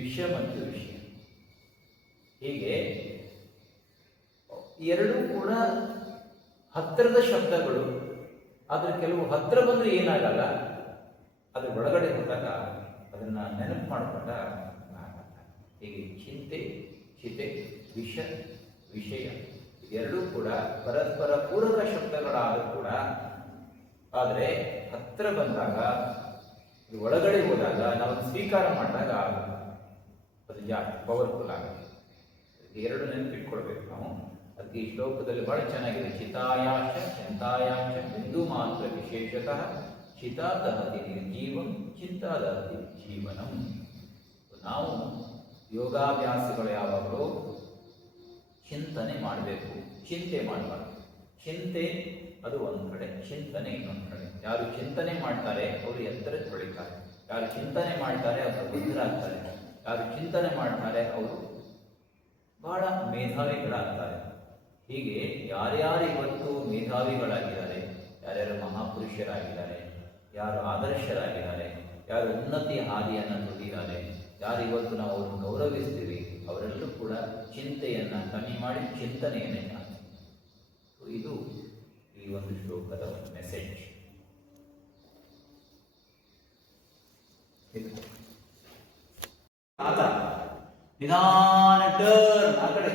ವಿಷ ಮತ್ತು ವಿಷಯ, ಹೀಗೆ ಎರಡೂ ಕೂಡ ಹತ್ತಿರದ ಶಬ್ದಗಳು. ಆದರೆ ಕೆಲವು ಹತ್ತಿರ ಬಂದರೆ ಏನಾಗಲ್ಲ, ಅದ್ರ ಒಳಗಡೆ ಹೋದಾಗ ಅದನ್ನ ನೆನಪು ಮಾಡಿಕೊಂಡ ಹೀಗೆ ಚಿಂತೆ, ಚಿತೆ, ವಿಷ, ವಿಷಯ ಎರಡೂ ಕೂಡ ಪರಸ್ಪರ ಪೂರಕ ಶಬ್ದಗಳಾದರೂ ಕೂಡ, ಆದರೆ ಹತ್ತಿರ ಬಂದಾಗ ಒಳಗಡೆ ಹೋದಾಗ ನಾವು ಸ್ವೀಕಾರ ಮಾಡಿದಾಗ ಅದು ಜಾಸ್ತಿ ಪವರ್ಫುಲ್ ಆಗುತ್ತೆ. ಎರಡು ನೆನಪಿಟ್ಕೊಳ್ಬೇಕು ನಾವು. ಅದಕ್ಕೆ ಈ ಶ್ಲೋಕದಲ್ಲಿ ಬಹಳ ಚೆನ್ನಾಗಿದೆ. ಚಿತಾಯಾಶ ಚಿಂತಾಯಾಶ ಬಿಂದು ಮಾತ್ರ ವಿಶೇಷತಃ ಚಿತಾದಹತಿ ನಿರ್ಜೀವಂ ಚಿಂತಾದಹತಿ ಜೀವನಂ. ನಾವು ಯೋಗಾಭ್ಯಾಸಗಳು ಯಾವಾಗಲೂ ಚಿಂತನೆ ಮಾಡಬೇಕು, ಚಿಂತೆ ಮಾಡಬಾರ್ದು. ಚಿಂತೆ ಅದು ಒಂದು ಕಡೆ, ಚಿಂತನೆ ಇನ್ನೊಂದು ಕಡೆ. ಯಾರು ಚಿಂತನೆ ಮಾಡ್ತಾರೆ ಅವರು ಎತ್ತರಕ್ಕೆ ಬೆಳೀತಾರೆ, ಯಾರು ಚಿಂತನೆ ಮಾಡ್ತಾರೆ ಅವರು ಬುದ್ಧರಾಗ್ತಾರೆ, ಯಾರು ಚಿಂತನೆ ಮಾಡ್ತಾರೆ ಅವರು ಬಹಳ ಮೇಧಾವಿಗಳಾಗ್ತಾರೆ. ಹೀಗೆ ಯಾರ್ಯಾರು ಇವತ್ತು ಮೇಧಾವಿಗಳಾಗಿದ್ದಾರೆ, ಯಾರ್ಯಾರು ಮಹಾಪುರುಷರಾಗಿದ್ದಾರೆ, ಯಾರು ಆದರ್ಶರಾಗಿದ್ದಾರೆ, ಯಾರು ಉನ್ನತಿಯ ಹಾದಿಯನ್ನು ತುಳಿದಿದ್ದಾರೆ, ಯಾರು ಇವತ್ತು ನಾವು ಅವ್ರನ್ನು ಗೌರವಿಸ್ತೀವಿ, ಅವರೆಲ್ಲರೂ ಕೂಡ ಚಿಂತೆಯನ್ನು ಕಮ್ಮಿ ಮಾಡಿ ಚಿಂತನೆಯನ್ನೇ ಜಾಸ್ತಿ. ಇದು ಈ ಒಂದು ಶ್ಲೋಕದ ಒಂದು ಮೆಸೇಜ್. ನಿಧಾನ ಟರ್ನ್ ಆ ಕಡೆ,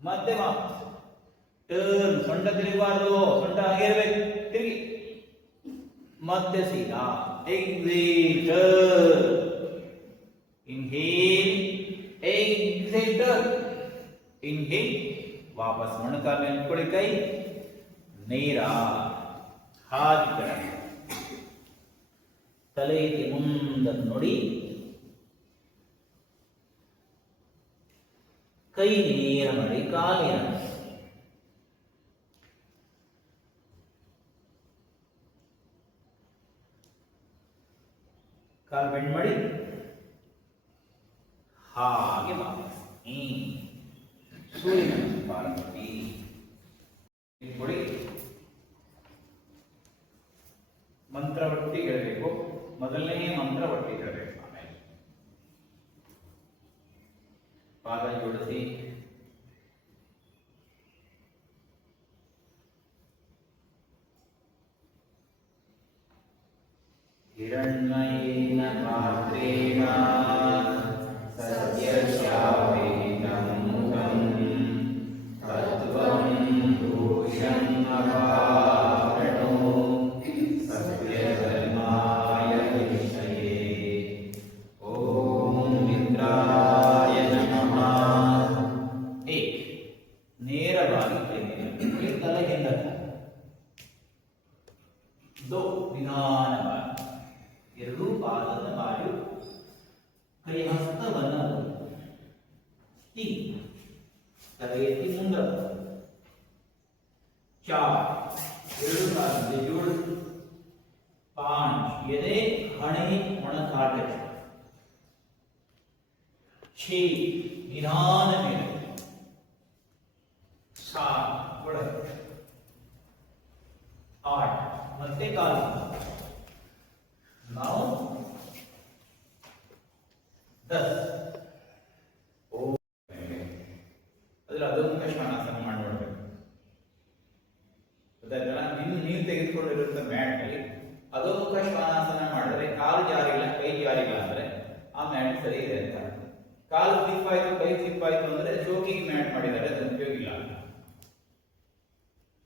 ಮತ್ತೆ ವಾಪಸ್ ಟರ್ನ್. ಸೊಂಟ ತಿರುಗಬಾರ್ದು, ಸೊಂಟ ಹಾಗೆ ಇರಬೇಕು, ತಿರುಗಿ ಮತ್ತೆ ಸೀದಾ exit turn. Inhale exit turn. Inhale ವಾಪಸ್ ಮೊಣಕಾಲ ಮೇಲೆ ಇಟ್ಕೊಳ್ಳಿ, ಕೈ ನೇರ ಹಾಗೆ ಕೆಳಗೆ, ತಲೆ ಎತ್ತಿ ಮುಂದೆ ನೋಡಿ, ಕೈ ನೇರ ಮಾಡಿ, ಕಾಲಿನ ಕಾಲು ಬೆಂಡ್ ಮಾಡಿ ಹಾಗೆ ವಾಪಸ್ ಸೂರ್ಯನ ಪಾರ್ವತಿ ಕೊಡಿ. ಮಂತ್ರ ಒಟ್ಟಿ ಹೇಳಬೇಕು. ಮೊದಲನೇ ಮಂತ್ರ ಒಟ್ಟಿ ಹೇಳಬೇಕು. ಆಮೇಲೆ ಪಾದ ಜೋಡಿಸಿ ಹಿರಣ್ಮಯೇನ ಪಾತ್ರೇಣ ಸತ್ಯಶ್ಯಾವೇನಂ ಮುಖಂ ತತ್ವಂ ಭೂಷಣ್ ಅಪಾರಣೋ ಸತ್ಯಧರ್ಮಾಯ ವಿಷಯೇ. ಓಂ ಮಿತ್ರಾಯ ನಮಃ. ನೇರವಾಗಿ ತಲೆ ಹಿಂದಕ್ಕೆ, ನಿಧಾನವಾಗಿ ಎರಡೂ ಪಾದದ ಬಾಯು, ಕೈ ಹಸ್ತವನ್ನು ತಲೆ ಎತ್ತಿ ಮುಂದ, ಚಾರ್ ಎರಡು ಕಾಲಿಗೆ ಜೋಡು, ಪಾಂಚ್ ಎದೆ ಹಣೆ ಮೊಣಕಾಲ, ಛೇ ನಿಧಾನ ಮೇಲೆ, ಸಾತ್ ಒಳಗೆ, ಆಟ್ ಮತ್ತೆ ಕಾಲು. ನಾವು 10 ಅದ್ರ ಅಧೋಮುಖ ಶ್ವಾನಾಸನ ಮಾಡ್ಬಿಡ್ಬೇಕು. ಗೊತ್ತಾಯ್ತಲ್ಲ? ನೀವು ತೆಗೆದುಕೊಂಡಿರುವಂತ ಮ್ಯಾಟ್ ಅಲ್ಲಿ ಅಧೋಮುಖ ಶ್ವಾನಾಸನ ಮಾಡಿದ್ರೆ ಕಾಲು ಜಾರಿಲ್ಲ, ಕೈ ಜಾರಿಲ್ಲ ಅಂದ್ರೆ ಆ ಮ್ಯಾಟ್ ಸರಿ ಇದೆ ಅಂತ. ಕಾಲು ಸ್ಲಿಪ್ ಆಯ್ತು, ಕೈ ಸ್ಲಿಪ್ ಆಯ್ತು ಅಂದ್ರೆ ಶೋಕಿಂಗ್ ಮ್ಯಾಟ್ ಮಾಡಿದ್ದಾರೆ, ಅದು ಉಪಯೋಗ ಇಲ್ಲ.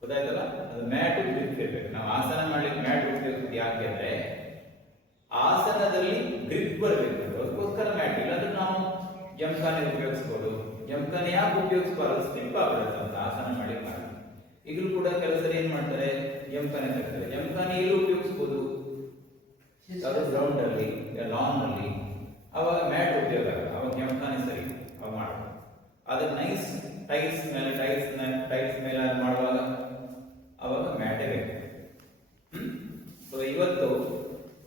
ಗೊತ್ತಾಯ್ತಲ್ಲ? ಅದು ಮ್ಯಾಟ್ ಗ್ರಿಪ್ ಇರ್ಬೇಕು. ನಾವು ಆಸನ ಮಾಡ್ಲಿಕ್ಕೆ ಮ್ಯಾಟ್ ಉಪಯೋಗಿಸ್ತೀವಿ. ಯಾಕೆ ಅಂದ್ರೆ ಆಸನದಲ್ಲಿ ಗ್ರಿಪ್ ಬರಬೇಕು, ಅದಕ್ಕೋಸ್ಕರ ಮ್ಯಾಟ್. ಇಲ್ಲಾಂದ್ರೆ ನಾವು ಜಂಖಾನೆ ಉಪಯೋಗಿಸ್ಬೋದು. ಜಂಖಾನೆ ಯಾಕೆ ಉಪಯೋಗಿಸಬಾರದು? ಸ್ಲಿಪ್ ಆಗಿರುತ್ತೆ ಅಂತ ಆಸನ ಮಾಡ್ಲಿಕ್ಕೆ. ಈಗಲೂ ಕೂಡ ಕೆಲಸರು ಏನ್ ಮಾಡ್ತಾರೆ, ಜಂಖಾನೆ ತರ್ತಾರೆ. ಜಂಖಾನೆ ಇಲ್ಲೂ ಉಪಯೋಗಿಸ್ಬೋದು, ಗ್ರೌಂಡ್ ಅಲ್ಲಿ, ಲಾನ್ ಅಲ್ಲಿ. ಅವಾಗ ಮ್ಯಾಟ್ ಉಪಯೋಗ ಆಗಲ್ಲ, ಅವಾಗ ಜಂಖಾನೆ ಸರಿ ಅವಾಗ ಮಾಡಬೇಕು. ಅದ್ರ ನೈಸ್ ಟೈಲ್ಸ್ ಮೇಲೆ ಮಾಡುವಾಗ ಅವಾಗ ಮ್ಯಾಟೇ ಬೇಕು. ಸೊ ಇವತ್ತು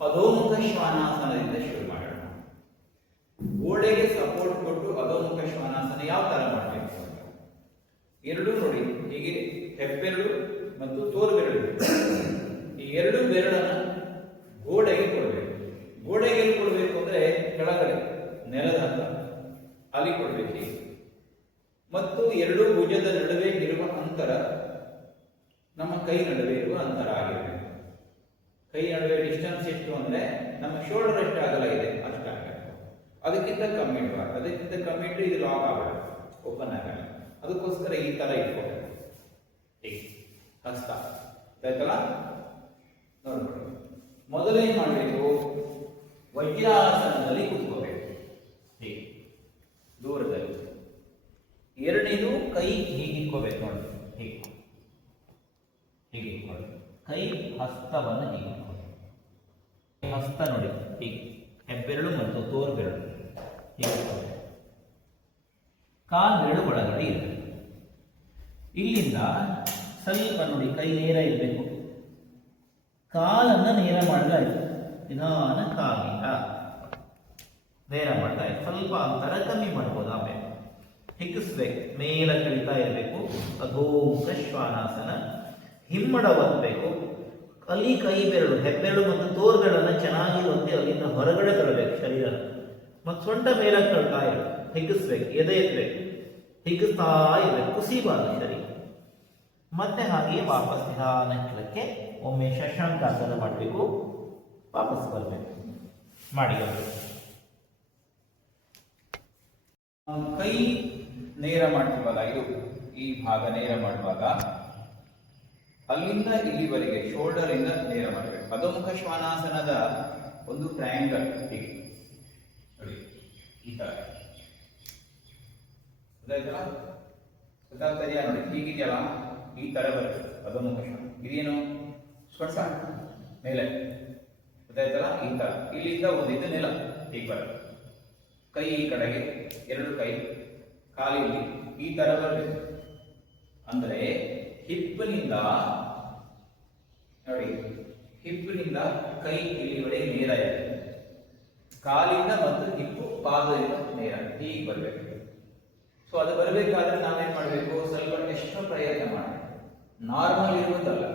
ಅಧೋಮುಖ ಶ್ವಾನಾಸನದಿಂದ ಶುರು ಮಾಡೋಣ. ಗೋಡೆಗೆ ಸಪೋರ್ಟ್ ಕೊಟ್ಟು ಅಧೋಮುಖ ಶ್ವಾನಾಸನ ಯಾವ ತರ ಮಾಡಬೇಕು ಅಂತ ಎರಡು ನೋಡಿ. ಹೀಗೆ ಹೆಬ್ಬೆರಳು ಮತ್ತು ತೋರು ಬೆರಳು, ಈ ಎರಡು ಬೆರಳನ್ನ ಗೋಡೆಗೆ ಕೊಡಬೇಕು. ಗೋಡೆಗೆ ಕೊಡಬೇಕು ಅಂದ್ರೆ ಕೆಳಗ ನೆಲದ ಹತ್ರ ಅಲ್ಲಿ ಕೊಡ್ಬೇಕು. ಮತ್ತು ಎರಡು ಭುಜದ ನಡುವೆ ಇರುವ ಅಂತರ ನಮ್ಮ ಕೈ ನಡುವೆ ಇರುವ ಅಂತರ ಆಗಿರಬೇಕು. ಕೈ ನಡುವೆ ಡಿಸ್ಟೆನ್ಸ್ ಎಷ್ಟು ಅಂದ್ರೆ ನಮ್ಮ ಶೋಲ್ಡರ್ ಎಷ್ಟು ಅಗಲ ಇದೆ ಅಷ್ಟಾಗಬೇಕು. ಅದಕ್ಕಿಂತ ಕಮ್ಮಿ ಇಡಬಾರ್ದು. ಅದಕ್ಕಿಂತ ಕಮ್ಮಿ ಇಟ್ಟರೆ ಇದು ಲಾಕ್ ಆಗಬೇಕು, ಓಪನ್ ಆಗಲ್ಲ. ಅದಕ್ಕೋಸ್ಕರ ಈ ತರ ಇಟ್ಕೋಬೇಕು. ಹಸ್ತ ಆಯ್ತಲ್ಲ, ನೋಡ್ಕೊಳ್ಳಿ. ಮೊದಲೇನ್ ಮಾಡಬೇಕು, ವಜ್ರಾಸನದಲ್ಲಿ ಕೂತ್ಕೋಬೇಕು, ಹೀಗೆ ದೂರದಲ್ಲಿ. ಎರಡನೇದು ಕೈ ಹೀಗೆ ಇಟ್ಕೋಬೇಕು ನೋಡಿ, ಹೀಗೆ ಹೀಗೆ ಇಟ್ಕೊಳ್ಳಿ. ಕೈ ಹಸ್ತವನ್ನು ಹೀಗೆ ಇಟ್ಕೊಳ್ಳಿ. ಹಸ್ತ ನೋಡಿ ಹೀಗೆ, ಹೆಬ್ಬೆರಳು ಮತ್ತು ತೋರು ಬೆರಳು ಹೀಗೆ ಇಟ್ಕೊಳ್ಳಿ. ಕಾಲು ಬೆರಳು ಒಳಗಡೆ ಇರಬೇಕು. ಇಲ್ಲಿಂದ ಸ್ವಲ್ಪ ನೋಡಿ ಕೈ ನೇರ ಇರಬೇಕು. ಕಾಲನ್ನು ನೇರ ಮಾಡಲಾಯಿತು, ನಿಧಾನ ಕಾಲಿಂದ ನೇರ ಮಾಡ್ತಾ ಇತ್ತು. ಸ್ವಲ್ಪ ಅಂತರ ಕಮ್ಮಿ ಮಾಡ್ಬೋದು. ಆಮೇಲೆ ಹಿಗ್ಗಿಸ್ಬೇಕು, ಮೇಲ ಕಳಿತಾ ಇರಬೇಕು. ಅಧೋಮುಖ ಶ್ವಾನಾಸನ. ಹಿಮ್ಮಡ ಒತ್ತಬೇಕು. ಅಲ್ಲಿ ಕೈ ಬೆರಳು, ಹೆಬ್ಬೆರಳು ಮತ್ತು ತೋರುಗಳನ್ನು ಚೆನ್ನಾಗಿ ಒತ್ತಿ ಅಲ್ಲಿಂದ ಹೊರಗಡೆ ತರಬೇಕು ಶರೀರ. ಮತ್ತು ಸೊಂಟ ಮೇಲ ತಳ್ತಾ ಇರಬೇಕು, ಹಿಗ್ಗಿಸ್ಬೇಕು, ಎದೆ ಎತ್ತಬೇಕು, ಹಿಗ್ಗಿಸ್ತಾ ಇರಬೇಕು, ಕುಸಿಬಾರದು ಶರೀರ. ಮತ್ತೆ ಹಾಗೆಯೇ ವಾಪಸ್ ನಿಧಾನ ಕೆಳಕ್ಕೆ ಒಮ್ಮೆ ಶಶಾಂಕಾಸನ ಮಾಡಬೇಕು, ವಾಪಸ್ ಬರಬೇಕು. ಮಾಡಿ ಕೈ ನೇರ ಮಾಡ್ತೀವಲ್ಲ, ಇದು ಈ ಭಾಗ ನೇರ ಮಾಡುವಾಗ ಅಲ್ಲಿಂದ ಇಲ್ಲಿವರೆಗೆ ಶೋಲ್ಡರ್ ಇಂದ ನೇರ ಮಾಡಬೇಕು. ಅಧೋಮುಖ ಶ್ವಾನಾಸನದ ಒಂದು ಟ್ರಯಾಂಗಲ್ ಹೀಗೆ ನೋಡಿ, ಈ ತರ ಗೊತ್ತಾಗ್ತದೆಯಾ ನೋಡಿ, ಹೀಗಿದೆಯಲ್ಲ ಈ ತರ ಬರುತ್ತೆ ಅಧೋಮುಖ ಶ್ವಾನ. ಇದೇನು ಸೊಂಟ ಮೇಲೆ ಗೊತ್ತಾಯ್ತಲ್ಲ, ಈ ತರ. ಇಲ್ಲಿಂದ ಒಂದು ಇದು ನೆಲ ಹೀಗೆ ಬರುತ್ತೆ. ಕೈ ಈ ಕಡೆಗೆ, ಎರಡು ಕೈ ಕಾಲಿಲ್ಲಿ ಈ ತರ ಬರಬೇಕು. ಅಂದ್ರೆ ಹಿಪ್ಪಿನಿಂದ ನೋಡಿ, ಹಿಪ್ಪಿನಿಂದ ಕೈ ಇಲ್ಲಿವರೆಗೆ ನೇರ ಇದೆ. ಕಾಲಿಂದ ಮತ್ತು ಹಿಪ್ಪು ಪಾದದಿಂದ ನೇರ ಹೀಗೆ ಬರಬೇಕು. ಸೊ ಅದು ಬರಬೇಕಾದ್ರೆ ನಾವೇನ್ ಮಾಡಬೇಕು, ಸ್ವಲ್ಪ ಎಕ್ಸ್ಟ್ರಾ ಪ್ರಯತ್ನ ಮಾಡಬೇಕು. ನಾರ್ಮಲ್ ಇರುವುದಲ್ಲ,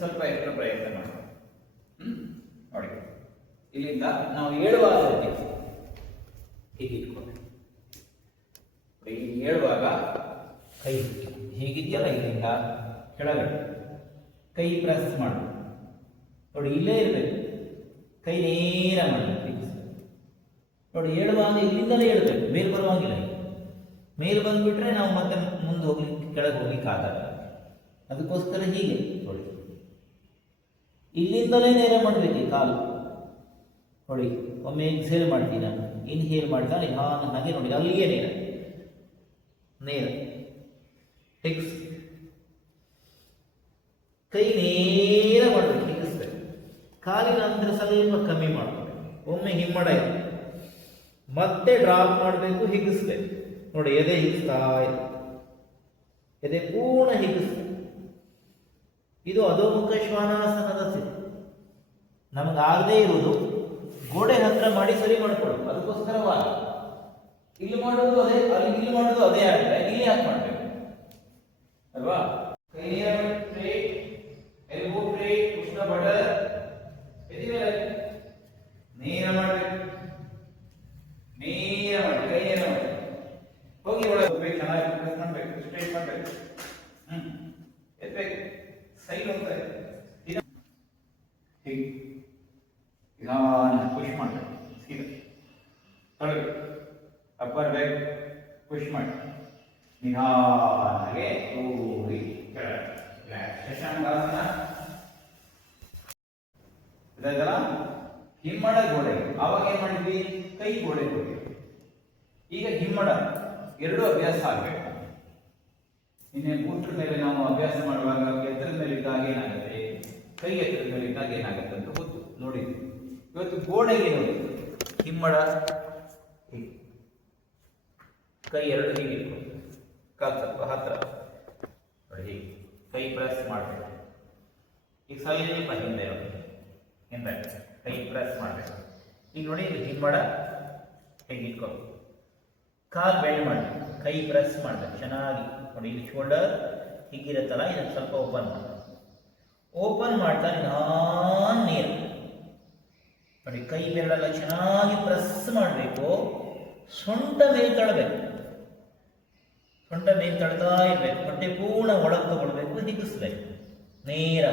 ಸ್ವಲ್ಪ ಎಕ್ಸ್ಟ್ರಾ ಪ್ರಯತ್ನ ಮಾಡಬೇಕು. ನೋಡಿ, ಇಲ್ಲಿಂದ ನಾವು ಏಳುವಾಗ ಹೀಗೆ ಇಟ್ಕೊಂಡು ಏಳುವಾಗ ಕೈ ಹೀಗಿದೆಯಲ್ಲ, ಇಲ್ಲಿಂದ ಕೆಳಗಡೆ ಕೈ ಪ್ರೆಸ್ ಮಾಡು ನೋಡಿ, ಇಲ್ಲೇ ಇರಬೇಕು. ಕೈ ನೇರ ಮಾಡಿ ನೋಡಿ, ಏಳುವಾಗ ಇಲ್ಲಿಂದಲೇ ಹೇಳ್ಬೇಕು, ಮೇಲ್ ಬರುವಾಗಿಲ್ಲ. ಮೇಲ್ ಬಂದ್ಬಿಟ್ರೆ ನಾವು ಮತ್ತೆ ಮುಂದೆ ಹೋಗ್ಲಿಕ್ಕೆ, ಕೆಳಗೆ ಹೋಗ್ಲಿಕ್ಕೆ ಆಗಲ್ಲ. ಅದಕ್ಕೋಸ್ಕರ ಹೀಗೆ ನೋಡಿ, ಇಲ್ಲಿಂದಲೇ ನೇರ ಮಾಡಬೇಕು ಕಾಲು ನೋಡಿ. ಒಮ್ಮೆ ಎಕ್ಸೇಲ್ ಮಾಡ್ತೀನಿ ನಾನು, ಇನ್ಹೇಲ್ ಮಾಡ್ತಾ ನಿಧಾನ ಹಾಗೆ ನೋಡಿ, ಅಲ್ಲಿಯೇ ನೇರ ನೇರ ಹಿಗ್ಸ್. ಕೈ ನೇರ ಮಾಡಬೇಕು, ಹಿಗ್ಗಿಸ್ಬೇಕು. ಕಾಲಿನ ಅಂತರ ಸ್ವಲ್ಪ ಕಮ್ಮಿ ಮಾಡಬೇಕು. ಒಮ್ಮೆ ಹಿಮ್ಮಡ ಇದೆ, ಮತ್ತೆ ಡ್ರಾಪ್ ಮಾಡಬೇಕು, ಹಿಗ್ಗಿಸ್ಬೇಕು ನೋಡಿ. ಎದೆ ಹಿಗ್ಸ್ತಾ ಇದೆ, ಎದೆ ಪೂರ್ಣ ಹಿಗ್ಗಿಸ್ಬೇಕು. ಇದು ಅಧೋಮುಖ ಶ್ವಾನಾಸನದ ಸ್ಥಿತಿ. ನಮಗಾಗದೇ ಇರುವುದು ಗೋಡೆ ಹತ್ರ ಮಾಡಿ ಸರಿ ಮಾಡ್ಕೊಳ್ಳೋದು. ಅದಕ್ಕೋಸ್ಕರವಾಗಿ ಇಲ್ಲಿ ಮಾಡೋದು ಅದೇ, ಅಲ್ಲಿ ಇಲ್ಲಿ ಮಾಡೋದು ಅದೇ ಆಗಿದ್ರೆ ಇಲ್ಲಿ ಯಾಕೆ ಮಾಡ್ಬೇಕು ಅಲ್ವಾ? ಕೈ ನೇರ straight, elbow straight, push the button, ನೇರ ಮಾಡಬೇಕು. ನೇರ ಮಾಡಿ, ಕೈ ನೇರ ಮಾಡಿ ಹೋಗಿ ಒಳಗೆ ಚೆನ್ನಾಗಿ ಪ್ರೆಸ್ ಮಾಡಬೇಕು, ಸ್ಟ್ರೇಟ್ ಮಾಡಬೇಕು, ಎತ್ತಬೇಕು, ಸೈಡ್ ಹೋಗ್ತಾ ಇದೆ ಹೀಗೆ ನಿಧಾನ ಪುಷ್ ಮಾಡಬೇಕು. ಸೀದಾ ತೊಳಗೆ ಅಪ್ಪರ್ ಬ್ಯಾಕ್ ಪುಷ್ ಮಾಡಿ ನಿಧಾನಗೆ ಊರಿ ಕೆಳಗೆ ಶಶಾಂಕಾಸನ. ಇದಾಯ್ತಲ್ಲ, ಹಿಮ್ಮಡ ಗೋಡೆ. ಆವಾಗ ಏನ್ ಮಾಡಿದ್ವಿ, ಕೈ ಗೋಡೆ ಹೋಗಿ. ಈಗ ಹಿಮ್ಮಡ ಎರಡು ಅಭ್ಯಾಸ ಆಗಬೇಕು. ನಿನ್ನೆ ಕೂತ್ರ ಮೇಲೆ ನಾವು ಅಭ್ಯಾಸ ಮಾಡುವಾಗ ಎತ್ತರದ ಮೇಲೆ ಇದ್ದಾಗ ಏನಾಗುತ್ತೆ, ಕೈ ಎತ್ತರದ ಮೇಲೆ ಇದ್ದಾಗ ಏನಾಗುತ್ತೆ ಅಂತ ಗೊತ್ತು ನೋಡಿದ್ವಿ. ಇವತ್ತು ಗೋಡೆಗೆ ನೋಡಿ, ಹಿಮ್ಮಡ ಕೈ ಎರಡು ಹೀಗೆ ಕಾಲು ಸ್ವಲ್ಪ ಹತ್ರ ನೋಡಿ, ಹೀಗೆ ಕೈ ಪ್ರೆಸ್ ಮಾಡಬೇಕು. ಈಗ ಸ್ವಲ್ಪ ಹಿಂದೆ ಹಿಂದೆ ಕೈ ಪ್ರೆಸ್ ಮಾಡಬೇಕು. ಈಗ ನೋಡಿ, ಇದು ಹಿಮ್ಮಡ ಹೀಗೆ ಇಟ್ಕೊಂಡು ಕಾಲು ಬೆಂಡ್ ಮಾಡಿ ಕೈ ಪ್ರೆಸ್ ಮಾಡಬೇಕು ಚೆನ್ನಾಗಿ ನೋಡಿ. ಇಲ್ಲಿ ಶೋಲ್ಡರ್ ಹೀಗಿರುತ್ತಲ್ಲ, ಇದನ್ನು ಸ್ವಲ್ಪ ಓಪನ್ ಮಾಡಿ, ಓಪನ್ ಮಾಡ್ತಾ ನಿಧಾನ ನೀರು ನೋಡಿ. ಕೈ ಬೆರಳೆಲ್ಲ ಚೆನ್ನಾಗಿ ಪ್ರೆಸ್ ಮಾಡಬೇಕು. ಸೊಂಟ ಮೇಲೆ ತಳ್ಳಬೇಕು. ಸೊಂಟ ಮೇಲೆ ತಳ್ತಾ ಇರಬೇಕು. ಹೊಟ್ಟೆ ಪೂರ್ಣ ಒಳಗೆ ತಗೊಳ್ಬೇಕು, ಹಿಗ್ಗಿಸ್ಬೇಕು ನೇರ.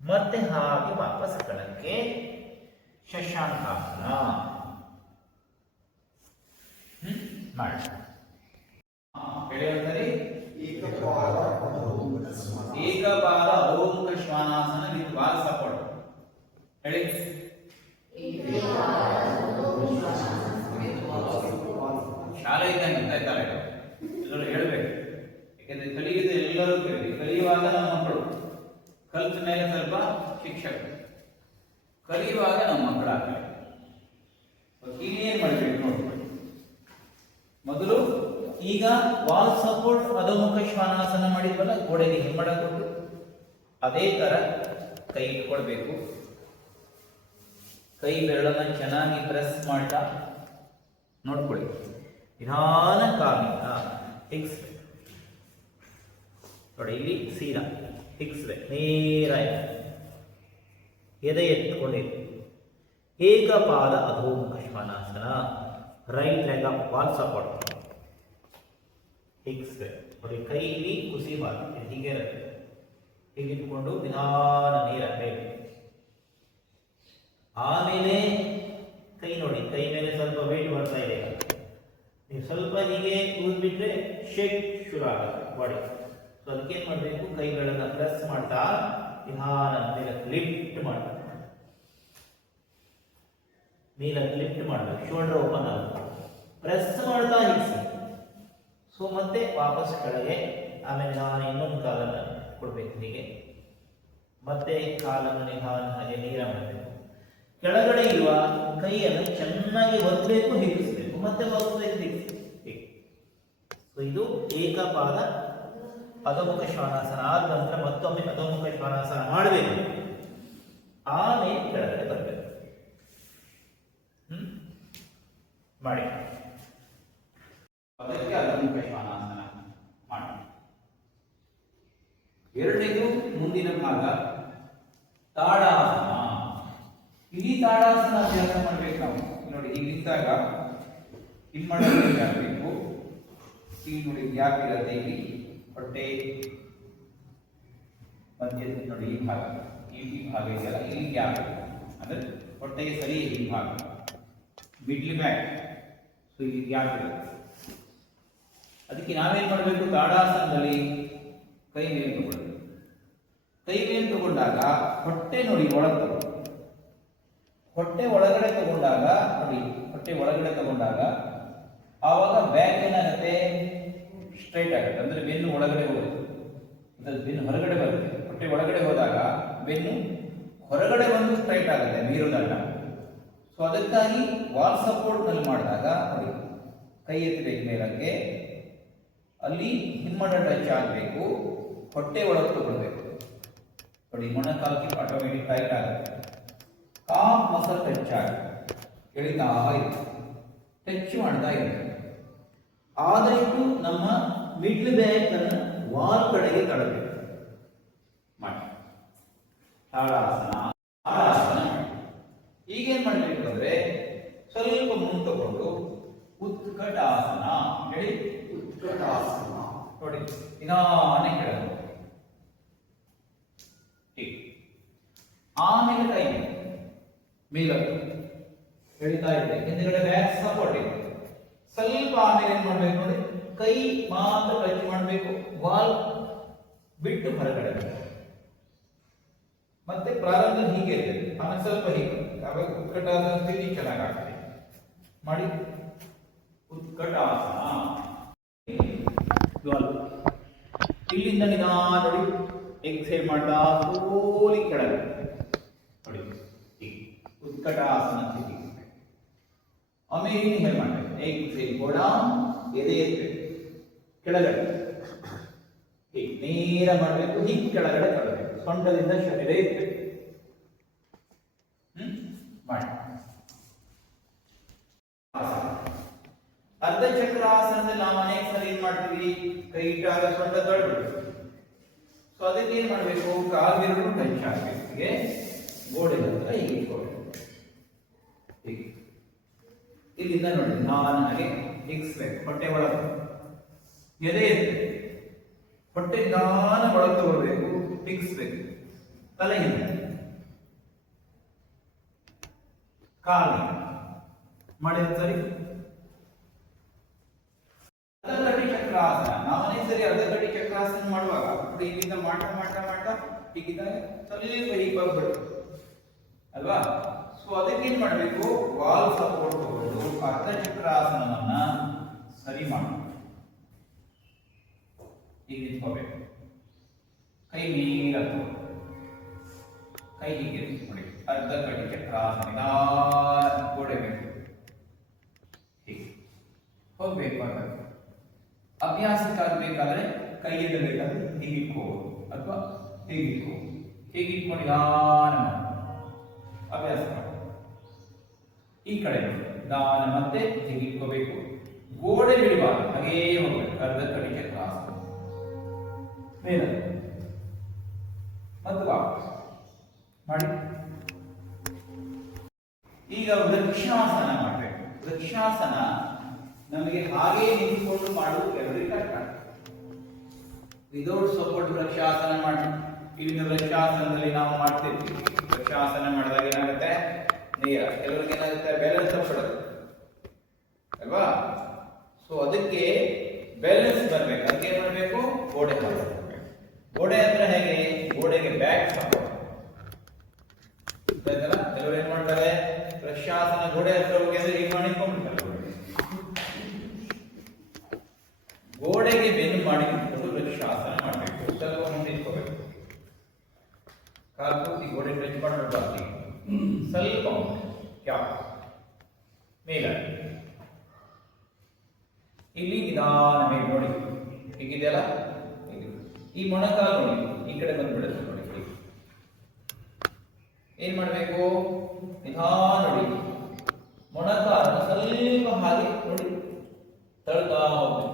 ಮತ್ತೆ ಹಾಗೆ ವಾಪಸ್ ಕೆಳಕ್ಕೆ ಶಶಾಂಕಾಸನ ಮಾಡಿ. ಹೇಳಿ ಏಕಪಾದ ಅಧೋಮುಖ ಶ್ವಾನಾಸನ ವಿತ್ ವಾಲ್ ಸಪೋರ್ಟ್. ಹೇಳಿ ಶಾಲೆ ಇದ್ದಂಗೆ ಗೊತ್ತಾಯ್ತಲ್ಲ, ಎಲ್ಲರೂ ಹೇಳ್ಬೇಕು. ಯಾಕಂದ್ರೆ ಕಲಿಯುವುದು ಎಲ್ಲರೂ ಕಲಿಯುವಾಗ ನಮ್ಮ ಮಕ್ಕಳು, ಕಲಿತ ಮೇಲೆ ಸ್ವಲ್ಪ ಶಿಕ್ಷಕರು, ಕಲಿಯುವಾಗ ನಮ್ಮ ಮಕ್ಕಳಾಗ್ತಾರೆ. ಏನ್ ಮಾಡ್ಬೇಕು ನೋಡಿ. ಮೊದಲು ಈಗ ವಾಲ್ ಸಪೋರ್ಟ್ ಅಧೋಮುಖ ಶ್ವಾನಾಸನ ಮಾಡಿದ್ವಲ್ಲ, ಗೋಡೆಗೆ ಹಿಮ್ಮಡ ಕೊಟ್ಟು ಅದೇ ತರ ಕೈ ಇಟ್ಕೊಳ್ಬೇಕು. ಕೈ ಬೆರಳನ್ನ ಚೆನ್ನಾಗಿ ಪ್ರೆಸ್ ಮಾಡ್ತಾ ನೋಡ್ಕೊಳ್ಳಿ. ನಿಧಾನ ಕಾಲಿಂದ ಹಿಗ್ಸ್ಬೇಕು ನೋಡಿ. ಇಲ್ಲಿ ಸೀದಾ ಹಿಗ್ಸ್ಬೇಕು, ನೇರ ಎದೆ ಎತ್ಕೊಂಡಿರಿ. ಏಕಪಾದ ಅಧೋಮುಖ ಶ್ವಾನಾಸನ. Right leg up, wall support. ಹಿಗ್ಸ್ಬೇಕು ನೋಡಿ. ಕೈ ಇಲ್ಲಿ ಕುಸಿಬಾರ್ದು, ಹೀಗೆ ಹೀಗಿಟ್ಕೊಂಡು ನಿಧಾನ ನೇರ ಮೇಲೆ. ಆಮೇಲೆ ಕೈ ನೋಡಿ, ಕೈ ಮೇಲೆ ಸ್ವಲ್ಪ ವೇಟ್ ಬರ್ತಾ ಇದೆ. ನೀವು ಸ್ವಲ್ಪ ಹೀಗೆ ಕೂದ್ಬಿಟ್ರೆ ಶೇಕ್ ಶುರು ಆಗುತ್ತೆ ಬಾಡಿ. ಸೊ ಅದಕ್ಕೇನ್ ಮಾಡಬೇಕು, ಕೈಗಳನ್ನ ಪ್ರೆಸ್ ಮಾಡ್ತಾ ನಿಧಾನ ಮೇಲೆ ಲಿಫ್ಟ್ ಮಾಡಬೇಕು. ಮೇಲೆ ಲಿಫ್ಟ್ ಮಾಡಬೇಕು, ಶೋಲ್ಡರ್ ಓಪನ್ ಆಗುತ್ತೆ. ಪ್ರೆಸ್ ಮಾಡ್ತಾ ಹಿಗ್ಸಿ. ಸೊ ಮತ್ತೆ ವಾಪಸ್ ಕೆಳಗೆ. ಆಮೇಲೆ ನಾನು ಇನ್ನೊಂದು ಕಾಲನ್ನು ಕೊಡ್ಬೇಕು ಹೀಗೆ. ಮತ್ತೆ ಕಾಲನ್ನು ನಿಧಾನ ಹಾಗೆ ನೀರ ಮಾಡಬೇಕು. ಕೆಳಗಡೆ ಇರುವ ಕೈಯನ್ನು ಚೆನ್ನಾಗಿ ಒತ್ತಬೇಕು, ಹಿಗ್ಗಿಸಬೇಕು, ಮತ್ತೆ ಒತ್ತಬೇಕು, ಹಿಗ್ಗಿಸಬೇಕು. ಸೊ ಇದು ಏಕಪಾದ ಅಧೋಮುಖ ಶ್ವಾನಾಸನ. ಆದ ನಂತರ ಮತ್ತೊಮ್ಮೆ ಅಧೋಮುಖ ಶ್ವಾನಾಸನ ಮಾಡಬೇಕು. ಆಮೇಲೆ ಕೆಳಗಡೆ ಬರಬೇಕು. ಮಾಡಿ. ಅದಕ್ಕೆ ಅಧೋಮುಖ ಶ್ವಾನಾಸನ ಮಾಡಿ. ಎರಡನೇದು ಮುಂದಿನ ಭಾಗ ತಾಡಾಸನ. ಇಡೀ ತಾಡಾಸನ ಅಭ್ಯಾಸ ಮಾಡ್ಬೇಕು ನಾವು. ನೋಡಿ, ಈಗ ನಿಂತಾಗ ಇಲ್ಲಿ ಮಾಡಬೇಕು. ಇಲ್ಲಿ ನೋಡಿ ಗ್ಯಾಪ್ ಇರುತ್ತೆ. ಇಲ್ಲಿ ಹೊಟ್ಟೆ ಮಧ್ಯ ನೋಡಿ, ಈ ಭಾಗ, ಈ ಭಾಗ ಇದೆಯಲ್ಲ, ಇಲ್ಲಿ ಗ್ಯಾಪ್ ಅಂದ್ರೆ ಹೊಟ್ಟೆಗೆ ಸರಿ ಈ ಭಾಗ ಮಿಡ್ಲ್ ಬ್ಯಾಕ್. ಸೊ ಇಲ್ಲಿ ಗ್ಯಾಪ್ ಇರುತ್ತೆ. ಅದಕ್ಕೆ ನಾವೇನ್ ಮಾಡಬೇಕು, ತಾಡಾಸನದಲ್ಲಿ ಕೈ ಮೇಲೆ ತಗೊಳ್ಬೇಕು. ಕೈ ಮೇಲೆ ತಗೊಂಡಾಗ ಹೊಟ್ಟೆ ನೋಡಿ ಒಳಗೆ ತಗೊಳ್ಳಿ. ಹೊಟ್ಟೆ ಒಳಗಡೆ ತಗೊಂಡಾಗ ನೋಡಿ, ಹೊಟ್ಟೆ ಒಳಗಡೆ ತಗೊಂಡಾಗ ಆವಾಗ ಬ್ಯಾಕ್ ಏನಾಗುತ್ತೆ, ಸ್ಟ್ರೈಟ್ ಆಗುತ್ತೆ. ಅಂದ್ರೆ ಬೆನ್ನು ಒಳಗಡೆ ಹೋಗುತ್ತೆ, ಬೆನ್ನು ಹೊರಗಡೆ ಬರುತ್ತೆ. ಹೊಟ್ಟೆ ಒಳಗಡೆ ಹೋದಾಗ ಬೆನ್ನು ಹೊರಗಡೆ ಬಂದು ಸ್ಟ್ರೈಟ್ ಆಗುತ್ತೆ, ಮೀರುದಲ್ಲ. ಸೊ ಅದಕ್ಕಾಗಿ ವಾಲ್ ಸಪೋರ್ಟ್ ನಲ್ಲಿ ಮಾಡಿದಾಗ ನೋಡಿ, ಕೈ ಎತ್ತಬೇಕು ಮೇಲಕ್ಕೆ, ಅಲ್ಲಿ ಹಿಮ್ಮಡ ಟಚ್ ಆಗಬೇಕು, ಹೊಟ್ಟೆ ಒಳಗೆ ತಗೊಳ್ಬೇಕು ನೋಡಿ. ಮೊಣಕಾಲಕ್ಕೆ ಆಟೋಮೆಟಿಕ್ ಟೈಟ್ ಆಗುತ್ತೆ. ಕಾಫ್ ಮಸಲ್ ಟಚ್ ಆಗುತ್ತೆ, ಎಳಿತಾ ಇರುತ್ತೆ, ಟಚ್ ಮಾಡ್ತಾ ಇರುತ್ತೆ. ಆದಷ್ಟು ನಮ್ಮ ಮಿಡ್ಲ್ ಬ್ಯಾಕ್ ಅನ್ನು ವಾಲ್ ಕಡೆಗೆ ತಳ್ಳಬೇಕು. ಮಾಡಿ ತಾಡಾಸನ. ತಾಡಾಸನ ಈಗೇನ್ ಮಾಡಬೇಕು ಅಂದ್ರೆ, ಸ್ವಲ್ಪ ಮುಂದೆ ತಗೊಂಡು ಉತ್ಕಟಾಸನ. ಹೇಳಿ, ಉತ್ಕಟಾಸನ ನೋಡಿ. ನಿಧಾನ ಕೆಳಗೆ, ಆಮೇಲೆ ಕೈ ಮೇಲೆ ಎಳಿತಾ ಇದೆ, ಹಿಂದ್ಗಡೆ ಬ್ಯಾಕ್ ಸಪೋರ್ಟ್ ಇದೆ. ಸ್ವಲ್ಪ ಆಮೇಲೆ ಏನ್ ಮಾಡ್ಬೇಕು ನೋಡಿ, ಕೈ ಮಾತ್ರ ಟಚ್ ಮಾಡಬೇಕು, ವಾಲ್ ಬಿಟ್ಟು ಹೊರಗಡೆ. ಮತ್ತೆ ಪ್ರಾರಂಭ ಹೀಗೆ ಇದೆ, ಆಮೇಲೆ ಸ್ವಲ್ಪ ಹೀಗೆ, ಆವಾಗ ಉತ್ಕಟಾಸನ ಸ್ಥಿತಿ ಚೆನ್ನಾಗಾಗ್ತದೆ. ಮಾಡಿ ಉತ್ಕಟಾಸನ. ಇಲ್ಲಿಂದ ನಿಧಾನ ನೋಡಿ, ಎಕ್ಸೇಲ್ ಮಾಡ್ತಾ ಸ್ಲೋಲಿ ಕೆಳಗೆ ನೋಡಿ, ಉತ್ಕಟಾಸನ ಸ್ಥಿತಿ. ಆಮೇಲೆ ಇನ್ಹೇಲ್ ಮಾಡಬೇಕು, ಎಕ್ಸೇಲ್ ಗೋಡ, ಎದೆ ಎತ್ತಬೇಕು, ಕೆಳಗಡೆ ಹೀಗೆ ನೇರ ಮಾಡಬೇಕು, ಹೀಗೆ ಕೆಳಗಡೆ ತರಬೇಕು, ಸೊಂಟದಿಂದ ಶರೀರ ಎತ್ತಬೇಕು. ಮಾಡಿ. ಅರ್ಧ ಚಕ್ರಾಸನದಲ್ಲಿ ನಾವು ಅನೇಕ ಸಲ ಏನ್ ಮಾಡ್ತೀವಿ, ಕೈ ಇಟ್ಟಾಗ ಸೊಂಟ ತೊಳ್ಬಿಡ್ತೀವಿ. ಸೊ ಅದಕ್ಕೆ ಏನ್ ಮಾಡ್ಬೇಕು, ಕಾಲ್ಗೆರಡು ಟಚ್ ಆಗ್ಬೇಕು, ಹೀಗೆ ಗೋಡೆ ಹತ್ರ ಹೀಗೆ ಇಟ್ಕೊಳ್ಬೇಕು. ಹೀಗೆ ಇಲ್ಲಿಂದ ನೋಡಿ ನಾನು ಹಾಗೆ ಹಿಗ್ಸ್ಬೇಕು, ಹೊಟ್ಟೆ ಒಳಗೆ ಎದೆ ಎತ್ತು, ಹೊಟ್ಟೆ ನಿಧಾನ ಒಳಗೆ ತಗೊಳ್ಬೇಕು, ಹಿಗ್ಸ್ಬೇಕು, ತಲೆ ಹಿಂದೆ, ಕಾಲು ಮಾಡಿ ಸರಿ. ಅರ್ಧಕಟಿ ಚಕ್ರಾಸನ, ನಾವನೇ ಸರಿ ಅರ್ಧಕಟಿ ಚಕ್ರಾಸನ ಮಾಡುವಾಗ ಇಲ್ಲಿಂದ ಮಾಡ್ತಾ ಮಾಡ್ತಾ ಮಾಡ್ತಾ ಹೀಗಿದ್ದಾಗ ಸ್ವಲ್ಪ ಹೀಗೆ ಹೋಗ್ಬಿಡು ಅಲ್ವಾ. ಸೊ ಅದಕ್ಕೇನ್ ಮಾಡಬೇಕು, ವಾಲ್ ಸಪೋರ್ಟ್ ತಗೊಂಡು ಅರ್ಧ ಚಕ್ರಾಸನವನ್ನ ಸರಿ ಮಾಡಬೇಕು. ಈಗ ನಿಂತ್ಕೋಬೇಕು, ಕೈ ನೀರ ಕೈ ಹೀಗೆ ನೋಡಿ, ಅರ್ಧ ಕಟಿ ಚಕ್ರಾಸನ ನಿಧಾನ ಕೊಡಬೇಕು, ಹೀಗೆ ಹೋಗ್ಬೇಕು. ಅಭ್ಯಾಸಕ್ಕಾಗಬೇಕಾದ್ರೆ ಕೈಯಲ್ಲಿ ಬೇಕಾದ್ರೆ ಹೀಗಿಟ್ಕೋಬಹುದು ಅಥವಾ ಹೀಗಿಟ್ಕೋಬಹುದು, ಹೀಗಿಟ್ಕೊಂಡು ನಿಧಾನ ಅಭ್ಯಾಸ ಮಾಡಿ. ಈ ಕಡೆ ನಿಧಾನ ಮತ್ತೆ ಹೀಗಿಟ್ಕೋಬೇಕು, ಗೋಡೆ ಬಿಡಬಾರ್ದು, ಹಾಗೇ ಹೋಗ್ಬೇಕು. ಅರ್ಧ ಕಟಿ ಚಕ್ರಾಸನ ಮೇಲೆ ಮತ್ತು ವಾಪಸ್ ಮಾಡಿ. ಈಗ ವೃಕ್ಷಾಸನ ಮಾಡಬೇಕು. ವೃಕ್ಷಾಸನ ನಮಗೆ ಹಾಗೆ ನಿಂತ್ಕೊಂಡು ಮಾಡುವುದು ಕೆಲವರಿಗೆ ಕಷ್ಟ. ವಿದೌಟ್ ಸಪೋರ್ಟ್ ವೃಕ್ಷಾಸನ ಮಾಡಿ. ಇಲ್ಲಿನ ವೃಕ್ಷಾಸನದಲ್ಲಿ ನಾವು ಮಾಡ್ತಿರ್ತೀವಿ. ವೃಕ್ಷಾಸನ ಮಾಡಿದಾಗ ಏನಾಗುತ್ತೆ, ನೇರ, ಕೆಲವರಿಗೆ ಏನಾಗುತ್ತೆ ಬ್ಯಾಲೆನ್ಸ್ ತಪ್ಪಿಡೋದು ಅಲ್ವಾ. ಸೊ ಅದಕ್ಕೆ ಬ್ಯಾಲೆನ್ಸ್ ಬರಬೇಕು, ಅದಕ್ಕೆ ಏನ್ ಮಾಡಬೇಕು, ಗೋಡೆ ಹಾಕಬೇಕು. ಗೋಡೆ ಅಂದ್ರೆ ಹೇಗೆ, ಗೋಡೆಗೆ ಬ್ಯಾಕ್ ಸಪೋರ್ಟ್. ಕೆಲವರು ಏನ್ ಮಾಡ್ತಾರೆ, ವೃಕ್ಷಾಸನ ಗೋಡೆ ಹತ್ರ ಹೋಗಿ ಅಂದ್ರೆ ಈಗ ಮಾಡಿಕೊಂಡ್ಬಿಡ್ತಾರೆ. ಗೋಡೆಗೆ ಬೆನ್ನು ಮಾಡಿ ನಿಂತ್ಕೊಂಡು ವೃಕ್ಷಾಸನ ಮಾಡಬೇಕು. ಸ್ವಲ್ಪ ಮುಂದೆ ಇಟ್ಕೋಬೇಕು, ಕಾಲು ಪೂರ್ತಿ ಗೋಡೆ ಟಚ್ ಮಾಡಬಾರ್ದು, ಸ್ವಲ್ಪ ಕ್ಯಾಪ್ ಮೇಲೆ. ಇಲ್ಲಿ ನಿಧಾನ ಮೇಲೆ ನೋಡಿ, ಹೀಗಿದೆಯಲ್ಲ, ಈ ಮೊಣಕಾಲು ನೋಡಿ ಈ ಕಡೆ ಬಂದ್ಬಿಡುತ್ತೆ ನೋಡಿ. ಏನ್ ಮಾಡಬೇಕು, ನಿಧಾನ ನೋಡಿ, ಮೊಣಕಾಲು ಸ್ವಲ್ಪ ಹಾಗೆ ನೋಡಿ ತಳ್ತಾ ಹೋಗ್ಬೇಕು